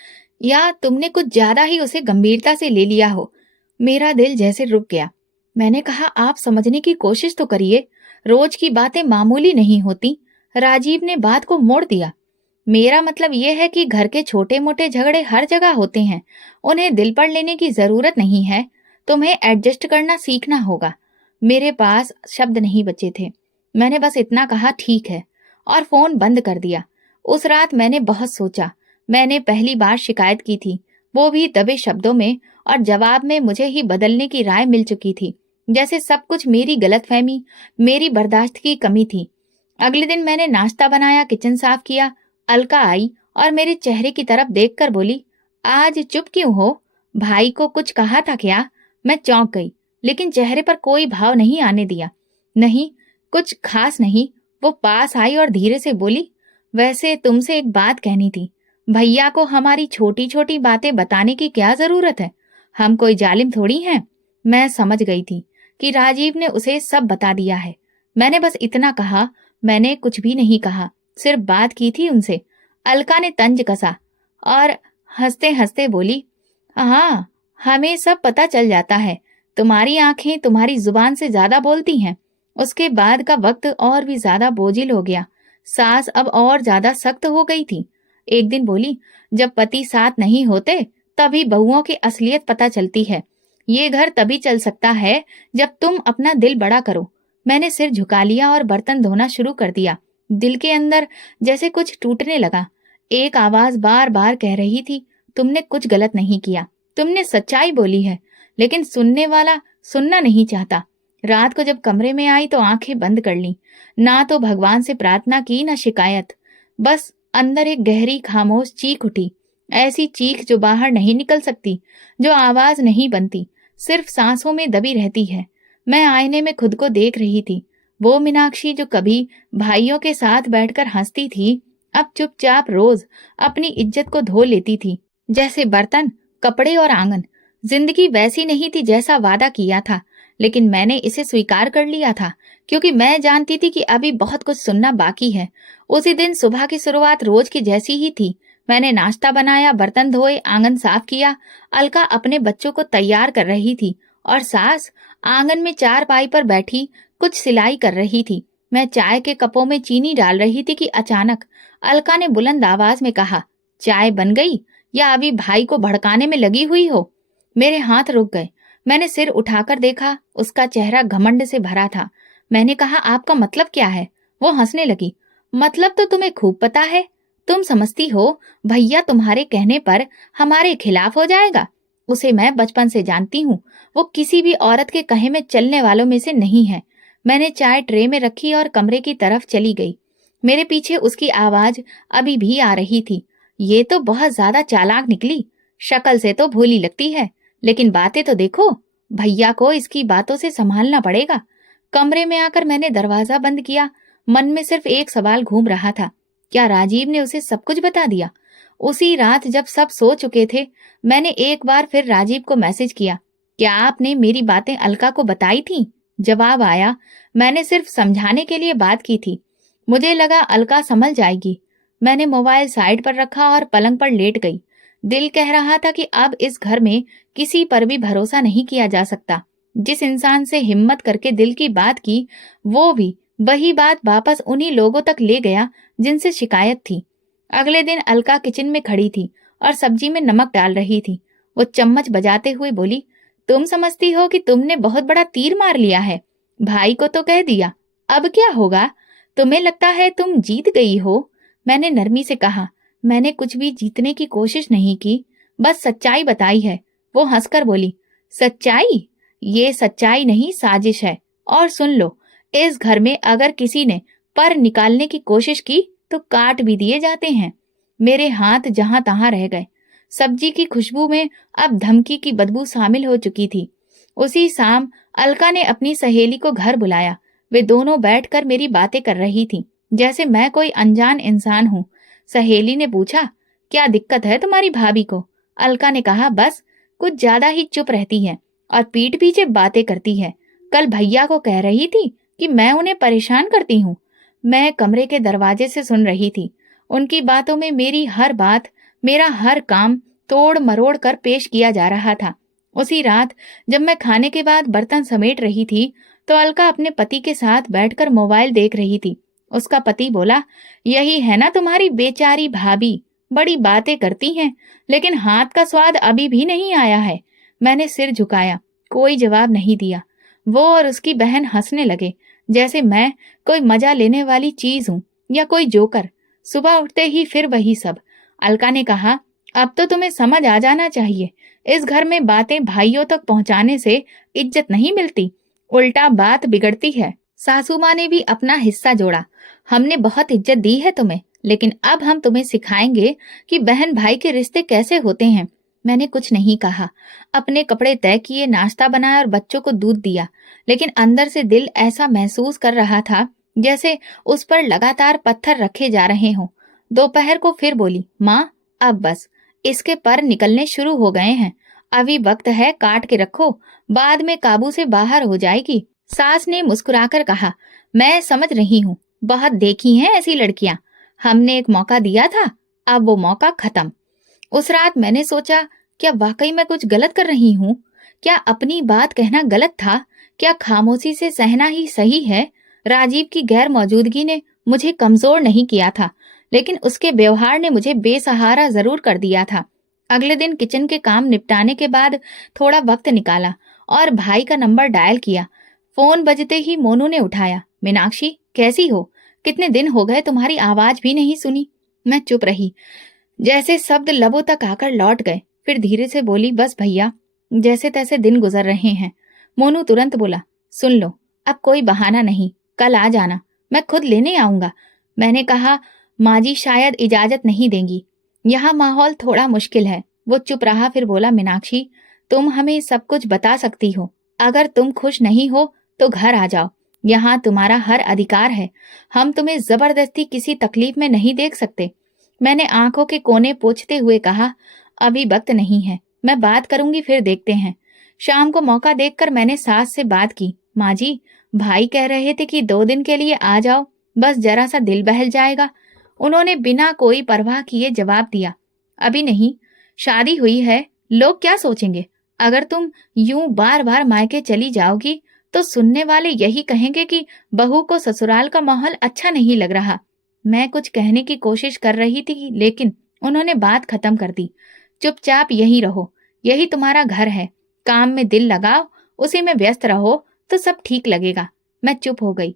या तुमने कुछ ज्यादा ही उसे गंभीरता से ले लिया हो। मेरा दिल जैसे रुक गया। मैंने कहा, आप समझने की कोशिश तो करिए। रोज की बातें मामूली नहीं होती। राजीव ने बात को मोड़ दिया। मेरा मतलब यह है कि घर के छोटे मोटे झगड़े हर जगह होते हैं, उन्हें दिल पर लेने की जरूरत नहीं है। तुम्हें एडजस्ट करना सीखना होगा। मेरे पास शब्द नहीं बचे थे। मैंने बस इतना कहा, ठीक है, और फोन बंद कर दिया। उस रात मैंने बहुत सोचा। मैंने पहली बार शिकायत की थी, वो भी दबे शब्दों में, और जवाब में मुझे ही बदलने की राय मिल चुकी थी। जैसे सब कुछ मेरी गलतफहमी, मेरी बर्दाश्त की कमी थी। अगले दिन मैंने नाश्ता बनाया, किचन साफ किया। अलका आई और मेरे चेहरे की तरफ देखकर बोली, आज चुप क्यों हो? भाई को कुछ कहा था क्या? मैं चौंक गई, लेकिन चेहरे पर कोई भाव नहीं आने दिया। नहीं, कुछ खास नहीं। वो पास आई और धीरे से बोली, वैसे तुमसे एक बात कहनी थी। भैया को हमारी छोटी छोटी बातें बताने की क्या जरूरत है? हम कोई जालिम थोड़ी हैं। मैं समझ गई थी कि राजीव ने उसे सब बता दिया है। मैंने बस इतना कहा, मैंने कुछ भी नहीं कहा, सिर्फ बात की थी उनसे। अलका ने तंज कसा और हंसते हंसते बोली, हाँ, हमें सब पता चल जाता है। तुम्हारी आंखें तुम्हारी जुबान से ज्यादा बोलती हैं। उसके बाद का वक्त और भी ज्यादा बोझिल हो गया। सास अब और ज्यादा सख्त हो गई थी। एक दिन बोली, जब पति साथ नहीं होते तभी बहुओं की असलियत पता चलती है। ये घर तभी चल सकता है जब तुम अपना दिल बड़ा करो। मैंने सिर झुका लिया और बर्तन धोना शुरू कर दिया। दिल के अंदर जैसे कुछ टूटने लगा। एक आवाज बार बार कह रही थी, तुमने कुछ गलत नहीं किया, तुमने सच्चाई बोली है। लेकिन सुनने वाला सुनना नहीं चाहता। रात को जब कमरे में आई तो आंखें बंद कर ली। ना तो भगवान से प्रार्थना की, ना शिकायत। बस अंदर एक गहरी खामोश चीख उठी। ऐसी चीख जो बाहर नहीं निकल सकती, जो आवाज नहीं बनती, सिर्फ सांसों में दबी रहती है। मैं आईने में खुद को देख रही थी। वो मीनाक्षी जो कभी भाइयों के साथ बैठकर हंसती थी, अब चुपचाप रोज अपनी इज्जत को धो लेती थी, जैसे बर्तन, कपड़े और आंगन। जिंदगी वैसी नहीं थी जैसा वादा किया था, लेकिन मैंने इसे स्वीकार कर लिया था, क्योंकि मैं जानती थी कि अभी बहुत कुछ सुनना बाकी है। उसी दिन सुबह की शुरुआत रोज की जैसी ही थी। मैंने नाश्ता बनाया, बर्तन धोए, आंगन साफ किया। अलका अपने बच्चों को तैयार कर रही थी और सास आंगन में चारपाई पर बैठी कुछ सिलाई कर रही थी। मैं चाय के कपों में चीनी डाल रही थी कि अचानक अलका ने बुलंद आवाज में कहा, चाय बन गई या अभी भाई को भड़काने में लगी हुई हो? मेरे हाथ रुक गए। मैंने सिर उठाकर देखा, उसका चेहरा घमंड से भरा था। मैंने कहा, आपका मतलब क्या है? वो हंसने लगी। मतलब तो तुम्हें खूब पता है। तुम समझती हो भैया तुम्हारे कहने पर हमारे खिलाफ हो जाएगा। उसे मैं बचपन से जानती हूँ। वो किसी भी औरत के कहे में चलने वालों में से नहीं है। मैंने चाय ट्रे में रखी और कमरे की तरफ चली गई। मेरे पीछे उसकी आवाज अभी भी आ रही थी। ये तो बहुत ज्यादा चालाक निकली। शक्ल से तो भोली लगती है, लेकिन बातें तो देखो। भैया को इसकी बातों से संभालना पड़ेगा। कमरे में आकर मैंने दरवाजा बंद किया। मन में सिर्फ एक सवाल घूम रहा था, क्या राजीव ने उसे सब कुछ बता दिया? उसी रात जब सब सो चुके थे, मैंने एक बार फिर राजीव को मैसेज किया, क्या आपने मेरी बातें अलका को बताई थी? जवाब आया, मैंने सिर्फ समझाने के लिए बात की थी। मुझे लगा अलका संभल जाएगी। मैंने मोबाइल साइड पर रखा और पलंग पर लेट गई। दिल कह रहा था कि अब इस घर में किसी पर भी भरोसा नहीं किया जा सकता। जिस इंसान से हिम्मत करके दिल की बात की, वो भी वही बात वापस उन्हीं लोगों तक ले गया जिनसे शिकायत थी। अगले दिन अलका किचन में खड़ी थी और सब्जी में नमक डाल रही थी। वो चम्मच बजाते हुए बोली, तुम समझती हो कि तुमने बहुत बड़ा तीर मार लिया है। भाई को तो कह दिया, अब क्या होगा? तुम्हें लगता है तुम जीत गई हो? मैंने नरमी से कहा, मैंने कुछ भी जीतने की कोशिश नहीं की, बस सच्चाई बताई है। वो हंसकर बोली, सच्चाई? ये सच्चाई नहीं, साजिश है। और सुन लो, इस घर में अगर किसी ने पर निकालने की कोशिश की तो काट भी दिए जाते हैं। मेरे हाथ जहां तहां रह गए। सब्जी की खुशबू में अब धमकी की बदबू शामिल हो चुकी थी। उसी शाम अलका ने अपनी सहेली को घर बुलाया। वे दोनों बैठकर मेरी बातें कर रही थीं, जैसे मैं कोई अनजान इंसान हूँ। सहेली ने पूछा, क्या दिक्कत है तुम्हारी भाभी को? अलका ने कहा, बस कुछ ज्यादा ही चुप रहती है और पीठ पीछे बातें करती है। कल भैया को कह रही थी कि मैं उन्हें परेशान करती हूँ। मैं कमरे के दरवाजे से सुन रही थी। उनकी बातों में मेरी हर बात, मेरा हर काम तोड़ मरोड़ कर पेश किया जा रहा था। उसी रात जब मैं खाने के बाद बर्तन समेट रही थी तो अलका अपने पति के साथ बैठकर मोबाइल देख रही थी। उसका पति बोला, यही है ना तुम्हारी बेचारी भाभी, बड़ी बातें करती हैं लेकिन हाथ का स्वाद अभी भी नहीं आया है। मैंने सिर झुकाया, कोई जवाब नहीं दिया। वो और उसकी बहन हंसने लगे, जैसे मैं कोई मजा लेने वाली चीज हूं या कोई जोकर। सुबह उठते ही फिर वही सब। अलका ने कहा, अब तो तुम्हें समझ आ जाना चाहिए, इस घर में बातें भाइयों तक पहुंचाने से इज्जत नहीं मिलती, उल्टा बात बिगड़ती है। सासू माँ ने भी अपना हिस्सा जोड़ा, हमने बहुत इज्जत दी है तुम्हें, लेकिन अब हम तुम्हें सिखाएंगे कि बहन भाई के रिश्ते कैसे होते हैं। मैंने कुछ नहीं कहा। अपने कपड़े तय किए, नाश्ता बनाया और बच्चों को दूध दिया, लेकिन अंदर से दिल ऐसा महसूस कर रहा था जैसे उस पर लगातार पत्थर रखे जा रहे हों। दोपहर को फिर बोली, माँ अब बस, इसके पर निकलने शुरू हो गए हैं, अभी वक्त है, काट के रखो, बाद में काबू से बाहर हो जाएगी। सास ने मुस्कुराकर कहा, मैं समझ रही हूँ, बहुत देखी हैं ऐसी लड़कियां। हमने एक मौका दिया था, अब वो मौका खत्म। उस रात मैंने सोचा, क्या वाकई मैं कुछ गलत कर रही हूँ? क्या अपनी बात कहना गलत था? क्या खामोशी से सहना ही सही है? राजीव की गैर मौजूदगी ने मुझे कमजोर नहीं किया था, लेकिन उसके व्यवहार ने मुझे बेसहारा जरूर कर दिया था। अगले दिन किचन के काम निपटाने के बाद थोड़ा वक्त निकाला और भाई का नंबर डायल किया। फोन बजते ही मोनू ने उठाया, मीनाक्षी कैसी हो? कितने दिन हो गए, तुम्हारी आवाज भी नहीं सुनी। मैं चुप रही, जैसे शब्द लबों तक आकर लौट गए। फिर धीरे से बोली, बस भैया, जैसे तैसे दिन गुजर रहे हैं। मोनू तुरंत बोला, सुन लो, अब कोई बहाना नहीं, कल आ जाना, मैं खुद लेने आऊंगा। मैंने कहा, माँ जी शायद इजाजत नहीं देंगी, यहाँ माहौल थोड़ा मुश्किल है। वो चुप रहा, फिर बोला, मीनाक्षी तुम हमें सब कुछ बता सकती हो, अगर तुम खुश नहीं हो तो घर आ जाओ, यहाँ तुम्हारा हर अधिकार है, हम तुम्हें जबरदस्ती किसी तकलीफ में नहीं देख सकते। मैंने आंखों के कोने पोंछते हुए कहा, अभी वक्त नहीं है, मैं बात करूंगी, फिर देखते हैं। शाम को मौका देखकर मैंने सास से बात की, माँ जी भाई कह रहे थे कि 2 दिन के लिए आ जाओ, बस जरा सा दिल बहल जाएगा। उन्होंने बिना कोई परवाह किए जवाब दिया, अभी नहीं, शादी हुई है, लोग क्या सोचेंगे? अगर तुम यूं बार बार मायके चली जाओगी तो सुनने वाले यही कहेंगे कि बहू को ससुराल का माहौल अच्छा नहीं लग रहा। मैं कुछ कहने की कोशिश कर रही थी, लेकिन उन्होंने बात खत्म कर दी, चुपचाप यहीं रहो, यही तुम्हारा घर है, काम में दिल लगाओ, उसी में व्यस्त रहो तो सब ठीक लगेगा। मैं चुप हो गई।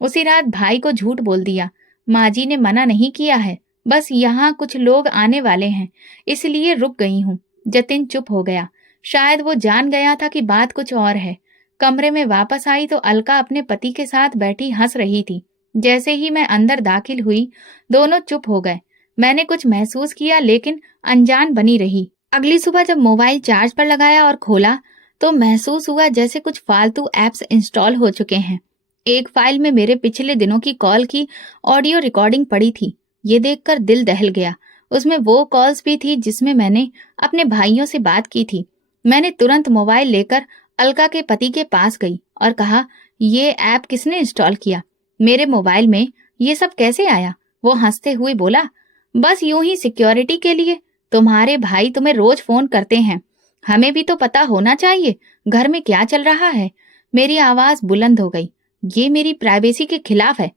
उसी रात भाई को झूठ बोल दिया, माँ जी ने मना नहीं किया है, बस यहाँ कुछ लोग आने वाले हैं, इसलिए रुक गई हूँ। जतिन चुप हो गया, शायद वो जान गया था कि बात कुछ और है। कमरे में वापस आई तो अलका अपने पति के साथ बैठी हंस रही थी। जैसे ही मैं अंदर दाखिल हुई, दोनों चुप हो गए। मैंने कुछ महसूस किया, लेकिन अनजान बनी रही। अगली सुबह जब मोबाइल चार्ज पर लगाया और खोला तो महसूस हुआ जैसे कुछ फालतू ऐप्स इंस्टॉल हो चुके हैं। एक फाइल में मेरे पिछले दिनों की कॉल की ऑडियो रिकॉर्डिंग पड़ी थी। ये देखकर दिल दहल गया। उसमें वो कॉल्स भी थी जिसमें मैंने अपने भाइयों से बात की थी। मैंने तुरंत मोबाइल लेकर अलका के पति के पास गई और कहा, ये ऐप किसने इंस्टॉल किया? मेरे मोबाइल में ये सब कैसे आया? वो हंसते हुए बोला, बस यूं ही सिक्योरिटी के लिए। तुम्हारे भाई तुम्हें रोज फोन करते हैं, हमें भी तो पता होना चाहिए घर में क्या चल रहा है। मेरी आवाज बुलंद हो गई, ये मेरी प्राइवेसी के खिलाफ है।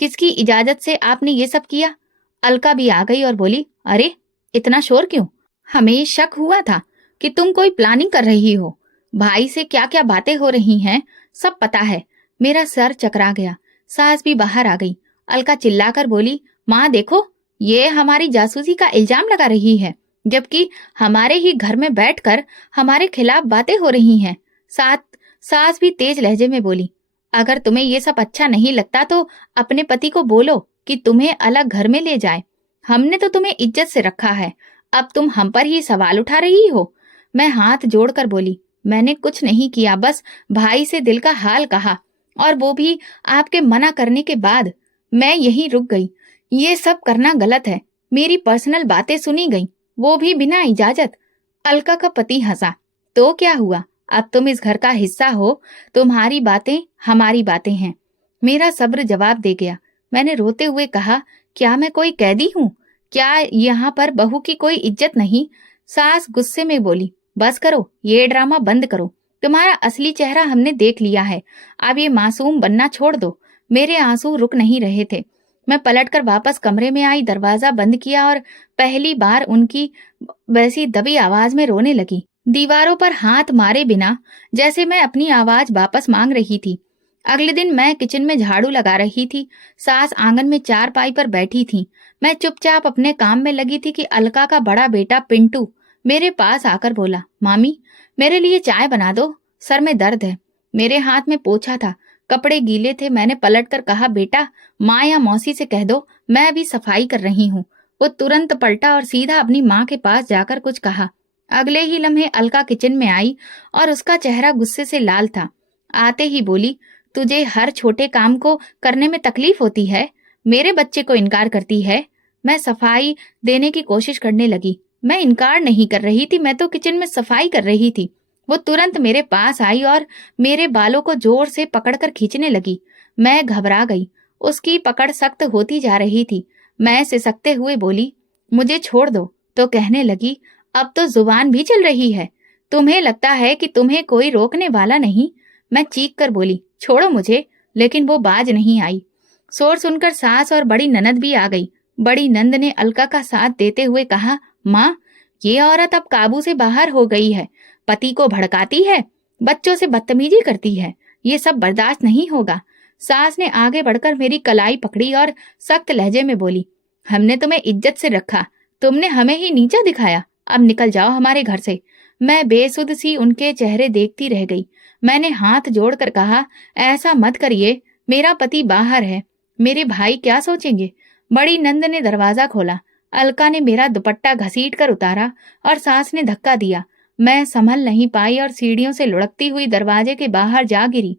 किसकी इजाजत से आपने ये सब किया? अलका भी आ गई और बोली, अरे इतना शोर क्यों? हमें शक हुआ था कि तुम कोई प्लानिंग कर रही हो। भाई से क्या क्या बातें हो रही हैं सब पता है। मेरा सर चकरा गया। सास भी बाहर आ गई। अलका चिल्लाकर बोली, माँ देखो, ये हमारी जासूसी का इल्जाम लगा रही है, जबकि हमारे ही घर में बैठकर हमारे खिलाफ बातें हो रही हैं। सास भी तेज लहजे में बोली, अगर तुम्हें ये सब अच्छा नहीं लगता तो अपने पति को बोलो कि तुम्हें अलग घर में ले जाए। हमने तो तुम्हें इज्जत से रखा है, अब तुम हम पर ही सवाल उठा रही हो। मैं हाथ जोड़कर बोली, मैंने कुछ नहीं किया, बस भाई से दिल का हाल कहा, और वो भी आपके मना करने के बाद। मैं यहीं रुक गई। ये सब करना गलत है। मेरी पर्सनल बातें सुनी गई, वो भी बिना इजाजत। अलका का पति हंसा, तो क्या हुआ, अब तुम इस घर का हिस्सा हो, तुम्हारी बातें हमारी बातें हैं। मेरा सब्र जवाब दे गया। मैंने रोते हुए कहा, क्या मैं कोई कैदी हूँ? क्या यहाँ पर बहू की कोई इज्जत नहीं? सास गुस्से में बोली, बस करो, ये ड्रामा बंद करो। तुम्हारा असली चेहरा हमने देख लिया है, अब ये मासूम बनना छोड़ दो। मेरे आंसू रुक नहीं रहे थे। मैं पलटकर वापस कमरे में आई, दरवाजा बंद किया और पहली बार उनकी वैसी दबी आवाज में रोने लगी, दीवारों पर हाथ मारे बिना, जैसे मैं अपनी आवाज वापस मांग रही थी। अगले दिन मैं किचन में झाड़ू लगा रही थी। सास आंगन में चारपाई पर बैठी थी। मैं चुपचाप अपने काम में लगी थी कि अलका का बड़ा बेटा पिंटू मेरे पास आकर बोला, मामी मेरे लिए चाय बना दो, सर में दर्द है। मेरे हाथ में पोछा था, कपड़े गीले थे। मैंने पलटकर कहा, बेटा माँ या मौसी से कह दो, मैं अभी सफाई कर रही हूँ। वो तुरंत पलटा और सीधा अपनी माँ के पास जाकर कुछ कहा। अगले ही लम्हे अलका किचन में आई और उसका चेहरा गुस्से से लाल था। आते ही बोली, तुझे हर छोटे काम को करने में तकलीफ होती है, मेरे बच्चे को इनकार करती है। मैं सफाई देने की कोशिश करने लगी। मैं इनकार नहीं कर रही थी, मैं तो किचन में सफाई कर रही थी। वो तुरंत मेरे पास आई और मेरे बालों को जोर से पकड़कर खींचने लगी। मैं घबरा गई। उसकी पकड़ सख्त होती जा रही थी। मैं सिसकते हुए बोली, मुझे छोड़ दो। तो कहने लगी, अब तो जुबान भी चल रही है, तुम्हें लगता है कि तुम्हें कोई रोकने वाला नहीं। मैं चीख कर बोली, छोड़ो मुझे, लेकिन वो बाज नहीं आई। शोर सुनकर सास और बड़ी ननद भी आ गई। बड़ी नंद ने अलका का साथ देते हुए कहा, माँ ये औरत अब काबू से बाहर हो गई है, पति को भड़काती है, बच्चों से बदतमीजी करती है, ये सब बर्दाश्त नहीं होगा। सास ने आगे बढ़कर मेरी कलाई पकड़ी और सख्त लहजे में बोली, हमने तुम्हें इज्जत से रखा, तुमने हमें ही नीचा दिखाया, अब निकल जाओ हमारे घर से। मैं बेसुध सी उनके चेहरे देखती रह गई। मैंने हाथ जोड़कर कहा, ऐसा मत करिए, मेरा पति बाहर है, मेरे भाई क्या सोचेंगे। बड़ी नंद ने दरवाजा खोला। अलका ने मेरा दुपट्टा घसीट कर उतारा और सास ने धक्का दिया। मैं संभल नहीं पाई और सीढ़ियों से लुढ़कती हुई दरवाजे के बाहर जा गिरी।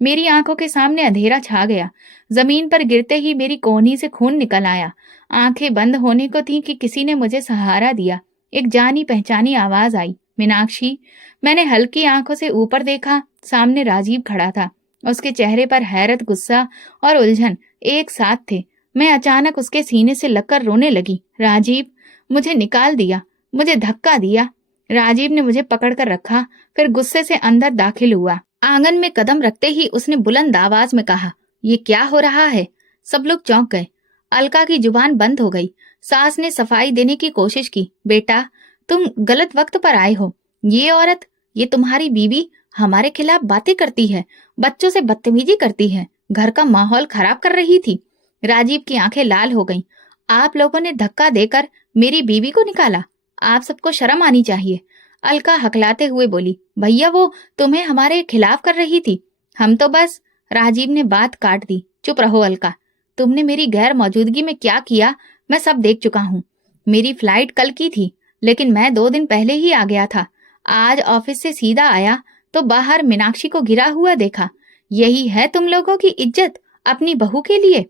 मेरी आंखों के सामने अंधेरा छा गया। जमीन पर गिरते ही मेरी कोहनी से खून निकल आया। आंखें बंद होने को थी कि किसी ने मुझे सहारा दिया। एक जानी पहचानी आवाज आई, मीनाक्षी। मैंने हल्की आंखों से ऊपर देखा। सामने राजीव खड़ा था। उसके चेहरे पर हैरत, गुस्सा और उलझन एक साथ थे। मैं अचानक उसके सीने से लगकर रोने लगी। राजीव, मुझे निकाल दिया, मुझे धक्का दिया। राजीव ने मुझे पकड़कर रखा, फिर गुस्से से अंदर दाखिल हुआ। आंगन में कदम रखते ही उसने बुलंद आवाज में कहा, ये क्या हो रहा है? सब लोग चौंक गए। अलका की जुबान बंद हो गई। सास ने सफाई देने की कोशिश की। बेटा, तुम गलत वक्त पर आए हो। ये औरत, ये तुम्हारी बीवी हमारे खिलाफ बातें करती है, बच्चों से बदतमीजी करती है, घर का माहौल खराब कर रही थी। राजीव की आंखें लाल हो गईं। आप लोगों ने धक्का देकर मेरी बीवी को निकाला, आप सबको शर्म आनी चाहिए। अलका हकलाते हुए बोली, भैया वो तुम्हें हमारे खिलाफ कर रही थी, हम तो बस। राजीव ने बात काट दी, चुप रहो अलका, तुमने मेरी गैर मौजूदगी में क्या किया मैं सब देख चुका हूँ। मेरी फ्लाइट कल की थी, लेकिन मैं 2 दिन पहले ही आ गया था। आज ऑफिस से सीधा आया तो बाहर मीनाक्षी को गिरा हुआ देखा। यही है तुम लोगों की इज्जत अपनी बहू के लिए?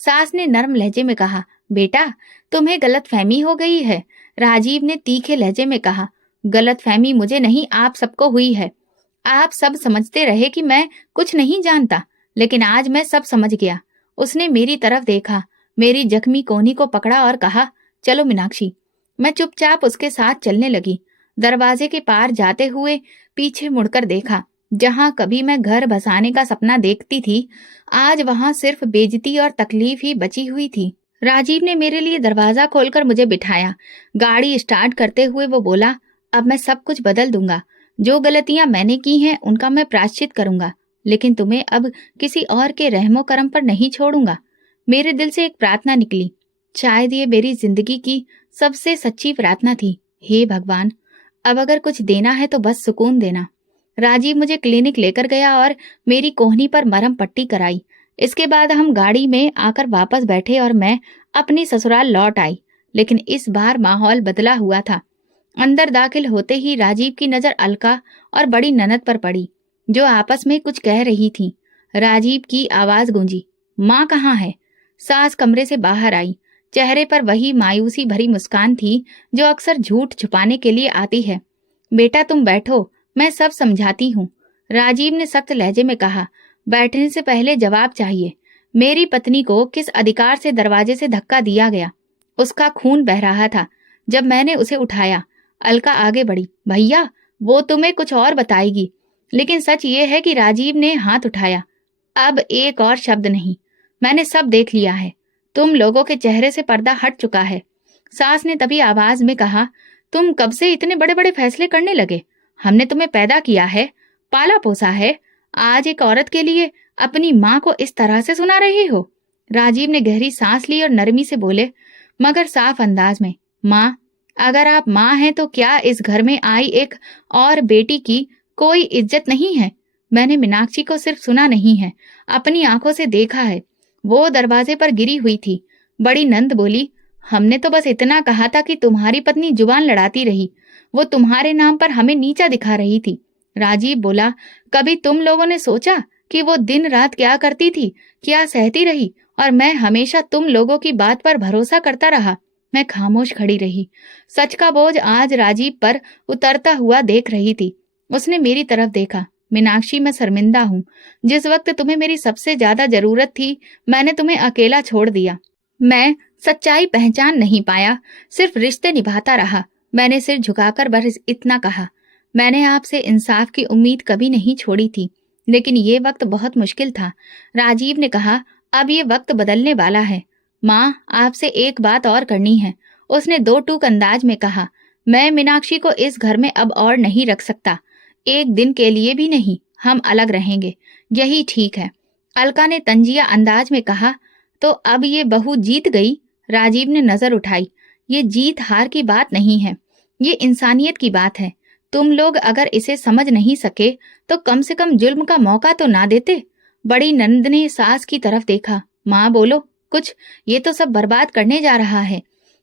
सास ने नरम लहजे में कहा, बेटा तुम्हें गलतफहमी हो गई है। राजीव ने तीखे लहजे में कहा, गलतफहमी मुझे नहीं, आप सबको हुई है। आप सब समझते रहे कि मैं कुछ नहीं जानता, लेकिन आज मैं सब समझ गया। उसने मेरी तरफ देखा, मेरी जख्मी कोहनी को पकड़ा और कहा, चलो मीनाक्षी। मैं चुपचाप उसके साथ चलने लगी। दरवाजे के पार जाते हुए पीछे मुड़कर देखा। जहां कभी मैं घर बसाने का सपना देखती थी, आज वहां सिर्फ बेइज्जती और तकलीफ ही बची हुई थी। राजीव ने मेरे लिए दरवाजा खोलकर मुझे बिठाया। गाड़ी स्टार्ट करते हुए वो बोला, अब मैं सब कुछ बदल दूंगा। जो गलतियां मैंने की हैं उनका मैं प्रायश्चित करूंगा, लेकिन तुम्हें अब किसी और के रहमो करम पर नहीं छोड़ूंगा। मेरे दिल से एक प्रार्थना निकली। शायद ये मेरी जिंदगी की सबसे सच्ची प्रार्थना थी। हे भगवान, अब अगर कुछ देना है तो बस सुकून देना। राजीव मुझे क्लिनिक लेकर गया और मेरी कोहनी पर मरहम पट्टी कराई। इसके बाद हम गाड़ी में आकर वापस बैठे और मैं अपनी ससुराल लौट आई। लेकिन इस बार माहौल बदला हुआ था। अंदर दाखिल होते ही राजीव की नजर अलका और बड़ी ननद पर पड़ी, जो आपस में कुछ कह रही थी। राजीव की आवाज गूंजी, माँ कहाँ है? सास कमरे से बाहर आई। चेहरे पर वही मायूसी भरी मुस्कान थी जो अक्सर झूठ छुपाने के लिए आती है। बेटा तुम बैठो, मैं सब समझाती हूँ, राजीव ने सख्त लहजे में कहा। बैठने से पहले जवाब चाहिए। मेरी पत्नी को किस अधिकार से दरवाजे से धक्का दिया गया? उसका खून बह रहा था जब मैंने उसे उठाया। अलका आगे बढ़ी, भैया वो तुम्हें कुछ और बताएगी, लेकिन सच ये है कि राजीव ने हाथ उठाया। अब एक और शब्द नहीं, मैंने सब देख लिया है। तुम लोगों के चेहरे से पर्दा हट चुका है। सास ने तभी आवाज में कहा, तुम कब से इतने बड़े बड़े फैसले करने लगे? हमने तुम्हें पैदा किया है, पाला पोसा है, आज एक औरत के लिए अपनी माँ को इस तरह से सुना रहे हो? राजीव ने गहरी सांस ली और नरमी से बोले, मगर साफ अंदाज में, माँ अगर आप माँ हैं तो क्या इस घर में आई एक और बेटी की कोई इज्जत नहीं है? मैंने मीनाक्षी को सिर्फ सुना नहीं है, अपनी आंखों से देखा है। वो दरवाजे पर गिरी हुई थी। बड़ी नंद बोली, हमने तो बस इतना कहा था कि तुम्हारी पत्नी जुबान लड़ाती रही, वो तुम्हारे नाम पर हमें नीचा दिखा रही थी। राजीव बोला, कभी तुम लोगों ने सोचा कि वो दिन रात क्या करती थी, क्या सहती रही, और मैं हमेशा तुम लोगों की बात पर भरोसा करता रहा। मैं खामोश खड़ी रही। सच का बोझ आज राजीव पर उतरता हुआ देख रही थी। उसने मेरी तरफ देखा। मीनाक्षी, मैं शर्मिंदा हूँ। जिस वक्त तुम्हें मेरी सबसे ज्यादा जरूरत थी, मैंने तुम्हें अकेला छोड़ दिया। मैं सच्चाई पहचान नहीं पाया, सिर्फ रिश्ते निभाता रहा। मैंने सिर झुकाकर बस इतना कहा, मैंने आपसे इंसाफ की उम्मीद कभी नहीं छोड़ी थी, लेकिन ये वक्त बहुत मुश्किल था। राजीव ने कहा, अब ये वक्त बदलने वाला है। माँ, आपसे एक बात और करनी है। उसने दो टूक अंदाज में कहा, मैं मीनाक्षी को इस घर में अब और नहीं रख सकता, एक दिन के लिए भी नहीं। हम अलग रहेंगे, यही ठीक है। अलका ने तंजिया अंदाज में कहा, तो अब ये बहू जीत गई? राजीव ने नजर उठाई। ये जीत हार की बात नहीं है, ये इंसानियत की बात है। तुम लोग अगर इसे समझ नहीं सके तो कम से कम जुल्म का मौका तो ना देते। बड़ी नंद ने सास की तरफ देखा। माँ बोलो कुछ, ये तो सब बर्बाद करने जा रहा है।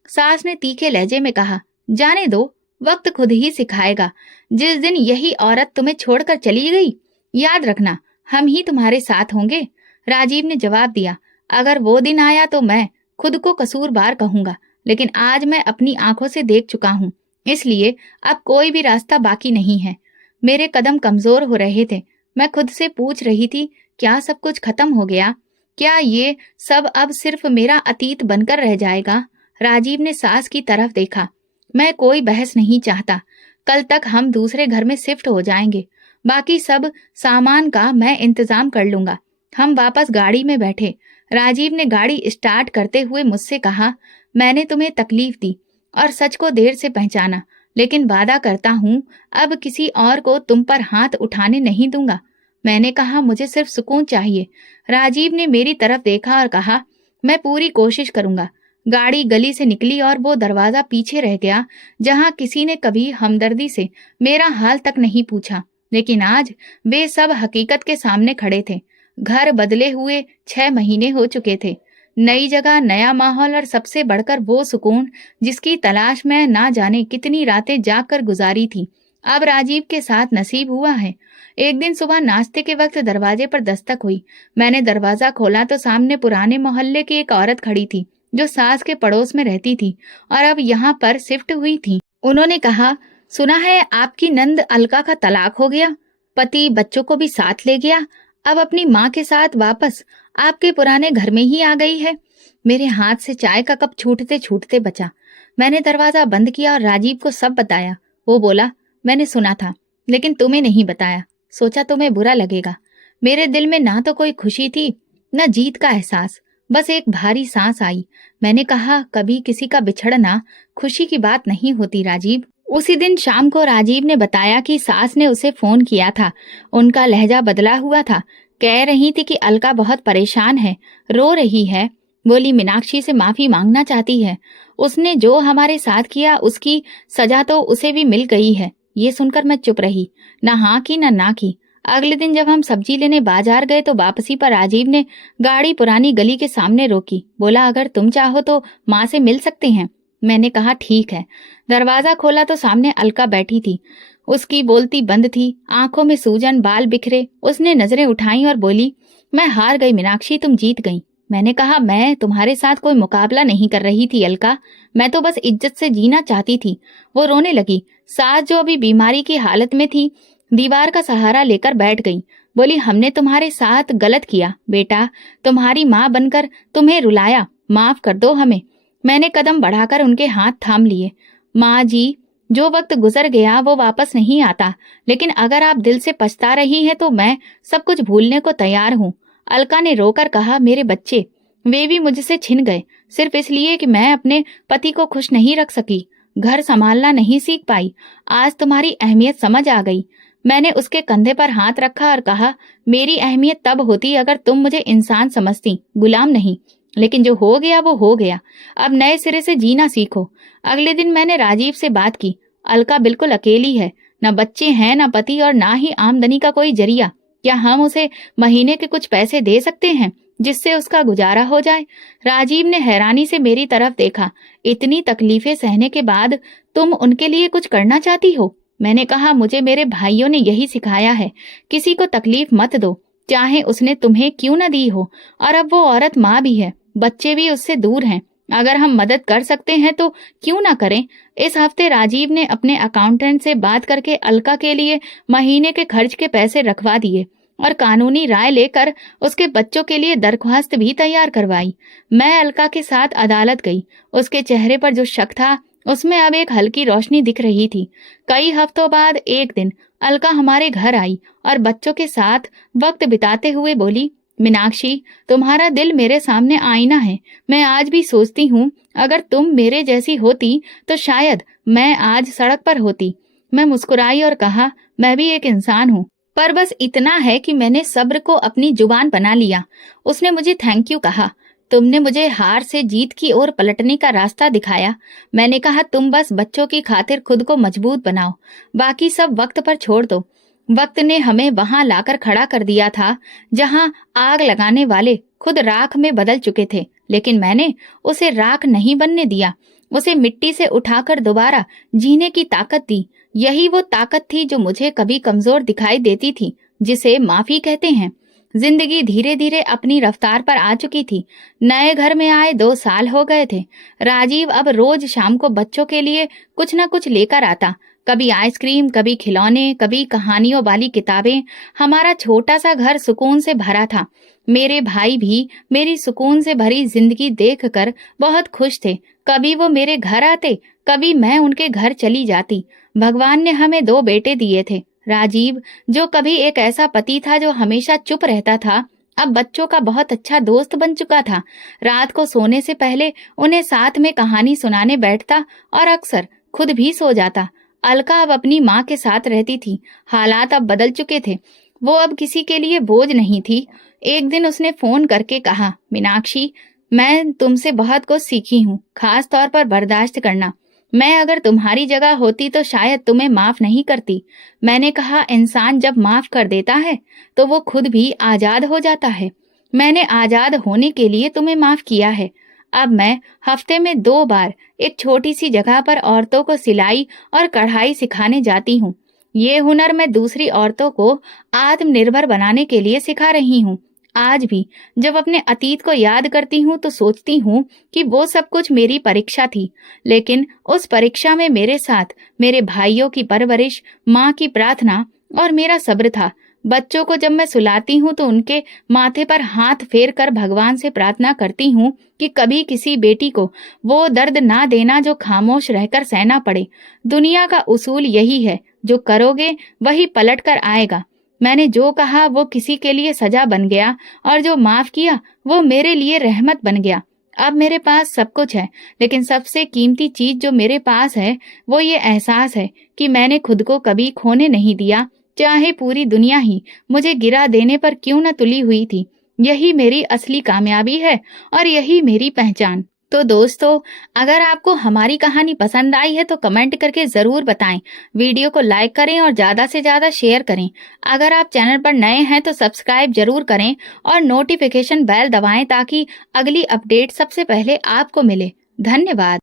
सास ने तीखे लहजे में कहा, जाने दो, वक्त खुद ही सिखाएगा। जिस दिन यही औरत तुम्हें छोड़कर चली गई, याद रखना हम ही तुम्हारे साथ होंगे। राजीव ने जवाब दिया, अगर वो दिन आया तो मैं खुद को कसूरवार कहूंगा, लेकिन आज मैं अपनी आंखों से देख चुका हूँ, इसलिए अब कोई भी रास्ता बाकी नहीं है। मेरे कदम कमजोर हो रहे थे। मैं खुद से पूछ रही थी, क्या सब कुछ खत्म हो गया? क्या ये सब अब सिर्फ मेरा अतीत बनकर रह जाएगा? राजीव ने सास की तरफ देखा। मैं कोई बहस नहीं चाहता। कल तक हम दूसरे घर में शिफ्ट हो जाएंगे। बाकी सब सामान का मैं इंतजाम कर लूंगा। हम वापस गाड़ी में बैठे। राजीव ने गाड़ी स्टार्ट करते हुए मुझसे कहा, मैंने तुम्हें तकलीफ दी और सच को देर से पहचाना, लेकिन वादा करता हूँ अब किसी और को तुम पर हाथ उठाने नहीं दूंगा। मैंने कहा, मुझे सिर्फ सुकून चाहिए। राजीव ने मेरी तरफ देखा और कहा, मैं पूरी कोशिश करूंगा। गाड़ी गली से निकली और वो दरवाजा पीछे रह गया जहां किसी ने कभी हमदर्दी से मेरा हाल तक नहीं पूछा। लेकिन आज वे सब हकीकत के सामने खड़े थे। घर बदले हुए 6 महीने हो चुके थे। नई जगह, नया माहौल और सबसे बढ़कर वो सुकून जिसकी तलाश में ना जाने कितनी रातें जागकर गुजारी थी, अब राजीव के साथ नसीब हुआ है। एक दिन सुबह नाश्ते के वक्त दरवाजे पर दस्तक हुई। मैंने दरवाजा खोला तो सामने पुराने मोहल्ले की एक औरत खड़ी थी जो सास के पड़ोस में रहती थी और अब यहाँ पर शिफ्ट हुई थी। उन्होंने कहा, सुना है आपकी नंद अलका का तलाक हो गया। पति बच्चों को भी साथ ले गया। अब अपनी माँ के साथ वापस आपके पुराने घर में ही आ गई है। मेरे हाथ से चाय का कप छूटते छूटते बचा। मैंने दरवाजा बंद किया और राजीव को सब बताया। वो बोला, मैंने सुना था, लेकिन तुम्हें नहीं बताया, सोचा तुम्हें बुरा लगेगा। मेरे दिल में ना तो कोई खुशी थी, न जीत का एहसास, बस एक भारी सांस आई। मैंने कहा, कभी किसी का बिछड़ना खुशी की बात नहीं होती राजीव। उसी दिन शाम को राजीव ने बताया कि सास ने उसे फोन किया था। उनका लहजा बदला हुआ था। कह रही थी कि अलका बहुत परेशान है, रो रही है। बोली मीनाक्षी से माफी मांगना चाहती है। उसने जो हमारे साथ किया उसकी सजा तो उसे भी मिल गई है। ये सुनकर मैं चुप रही, न हाँ की न ना की। अगले दिन जब हम सब्जी लेने बाजार गए तो वापसी पर राजीव ने गाड़ी पुरानी गली के सामने रोकी। बोला, अगर तुम चाहो तो माँ से मिल सकते हैं। मैंने कहा, ठीक है। दरवाजा खोला तो सामने अलका बैठी थी। उसकी बोलती बंद थी, आंखों में सूजन, बाल बिखरे। उसने नजरें उठाई और बोली, मैं हार गई मीनाक्षी, तुम जीत गई। मैंने कहा, मैं तुम्हारे साथ कोई मुकाबला नहीं कर रही थी अलका, मैं तो बस इज्जत से जीना चाहती थी। वो रोने लगी। सास जो अभी बीमारी की हालत में थी, दीवार का सहारा लेकर बैठ गई। बोली, हमने तुम्हारे साथ गलत किया बेटा, तुम्हारी माँ बनकर तुम्हें रुलाया, माफ कर दो हमें। मैंने कदम बढ़ाकर उनके हाथ थाम लिए। माँ जी, जो वक्त गुजर गया वो वापस नहीं आता, लेकिन अगर आप दिल से पछता रही हैं तो मैं सब कुछ भूलने को तैयार हूँ। अलका ने रोकर कहा, मेरे बच्चे, वे भी मुझसे छिन गए, सिर्फ इसलिए कि मैं अपने पति को खुश नहीं रख सकी, घर संभालना नहीं सीख पाई। आज तुम्हारी अहमियत समझ आ गई। मैंने उसके कंधे पर हाथ रखा और कहा, मेरी अहमियत तब होती अगर तुम मुझे इंसान समझती, गुलाम नहीं। लेकिन जो हो गया वो हो गया, अब नए सिरे से जीना सीखो। अगले दिन मैंने राजीव से बात की। अलका बिल्कुल अकेली है, न बच्चे हैं, न पति और ना ही आमदनी का कोई जरिया। क्या हम उसे महीने के कुछ पैसे दे सकते हैं जिससे उसका गुजारा हो जाए? राजीव ने हैरानी से मेरी तरफ देखा। इतनी तकलीफें सहने के बाद तुम उनके लिए कुछ करना चाहती हो? मैंने कहा, मुझे मेरे भाइयों ने यही सिखाया है, किसी को तकलीफ मत दो, चाहे उसने तुम्हें क्यों न दी हो। और अब वो औरत माँ भी है, बच्चे भी उससे दूर हैं। अगर हम मदद कर सकते हैं तो क्यों ना करें। इस हफ्ते राजीव ने अपने अकाउंटेंट से बात करके अलका के लिए महीने के खर्च के पैसे रखवा दिए और कानूनी राय लेकर उसके बच्चों के लिए दरख्वास्त भी तैयार करवाई। मैं अलका के साथ अदालत गई। उसके चेहरे पर जो शक था उसमें अब एक हल्की रोशनी दिख रही थी। कई हफ्तों बाद एक दिन अलका हमारे घर आई और बच्चों के साथ वक्त बिताते हुए बोली, मीनाक्षी, तुम्हारा दिल मेरे सामने आईना है। मैं आज भी सोचती हूँ, अगर तुम मेरे जैसी होती तो शायद मैं आज सड़क पर होती। मैं मुस्कुराई और कहा, मैं भी एक इंसान हूँ, पर बस इतना है कि मैंने सब्र को अपनी जुबान बना लिया। उसने मुझे थैंक यू कहा। तुमने मुझे हार से जीत की ओर पलटने का रास्ता दिखाया। मैंने कहा, तुम बस बच्चों की खातिर खुद को मजबूत बनाओ, बाकी सब वक्त पर छोड़ दो। वक्त ने हमें वहां लाकर खड़ा कर दिया था जहां आग लगाने वाले खुद राख में बदल चुके थे, लेकिन मैंने उसे राख नहीं बनने दिया। उसे मिट्टी से उठाकर दोबारा जीने की ताकत दी। यही वो ताकत थी जो मुझे कभी कमजोर दिखाई देती थी, जिसे माफी कहते हैं। जिंदगी धीरे धीरे अपनी रफ्तार पर आ चुकी थी। नए घर में आए 2 साल हो गए थे। राजीव अब रोज शाम को बच्चों के लिए कुछ न कुछ लेकर आता, कभी आइसक्रीम, कभी खिलौने, कभी कहानियों वाली किताबें। हमारा छोटा सा घर सुकून से भरा था। मेरे भाई भी मेरी सुकून से भरी जिंदगी देखकर बहुत खुश थे। कभी वो मेरे घर आते, कभी मैं उनके घर चली जाती। भगवान ने हमें 2 बेटे दिए थे। राजीव, जो कभी एक ऐसा पति था जो हमेशा चुप रहता था, अब बच्चों का बहुत अच्छा दोस्त बन चुका था। रात को सोने से पहले उन्हें साथ में कहानी सुनाने बैठता और अक्सर खुद भी सो जाता। अलका अब अपनी माँ के साथ रहती थी। हालात अब बदल चुके थे। वो अब किसी के लिए बोझ नहीं थी। एक दिन उसने फोन करके कहा, मीनाक्षी, मैं तुमसे बहुत कुछ सीखी हूँ, खास तौर पर बर्दाश्त करना। मैं अगर तुम्हारी जगह होती तो शायद तुम्हें माफ नहीं करती। मैंने कहा, इंसान जब माफ कर देता है तो वो खुद भी आजाद हो जाता है। मैंने आजाद होने के लिए तुम्हें माफ किया है। अब मैं हफ्ते में 2 बार एक छोटी सी जगह पर औरतों को सिलाई और कढ़ाई सिखाने जाती हूँ। ये हुनर मैं दूसरी औरतों को आत्मनिर्भर बनाने के लिए सिखा रही हूँ। आज भी जब अपने अतीत को याद करती हूँ तो सोचती हूँ कि वो सब कुछ मेरी परीक्षा थी, लेकिन उस परीक्षा में मेरे साथ मेरे भाइयों की परवरिश, माँ की प्रार्थना और मेरा सब्र था। बच्चों को जब मैं सुलाती हूँ तो उनके माथे पर हाथ फेर कर भगवान से प्रार्थना करती हूँ कि कभी किसी बेटी को वो दर्द ना देना जो खामोश रहकर सहना पड़े। दुनिया का उसूल यही है, जो करोगे वही पलट कर आएगा। मैंने जो कहा वो किसी के लिए सजा बन गया और जो माफ किया वो मेरे लिए रहमत बन गया। अब मेरे पास सब कुछ है, लेकिन सबसे कीमती चीज जो मेरे पास है वो ये एहसास है कि मैंने खुद को कभी खोने नहीं दिया, चाहे पूरी दुनिया ही मुझे गिरा देने पर क्यों न तुली हुई थी। यही मेरी असली कामयाबी है और यही मेरी पहचान। तो दोस्तों, अगर आपको हमारी कहानी पसंद आई है तो कमेंट करके जरूर बताएं। वीडियो को लाइक करें और ज्यादा से ज्यादा शेयर करें। अगर आप चैनल पर नए हैं तो सब्सक्राइब जरूर करें और नोटिफिकेशन बेल दबाएं ताकि अगली अपडेट सबसे पहले आपको मिले। धन्यवाद।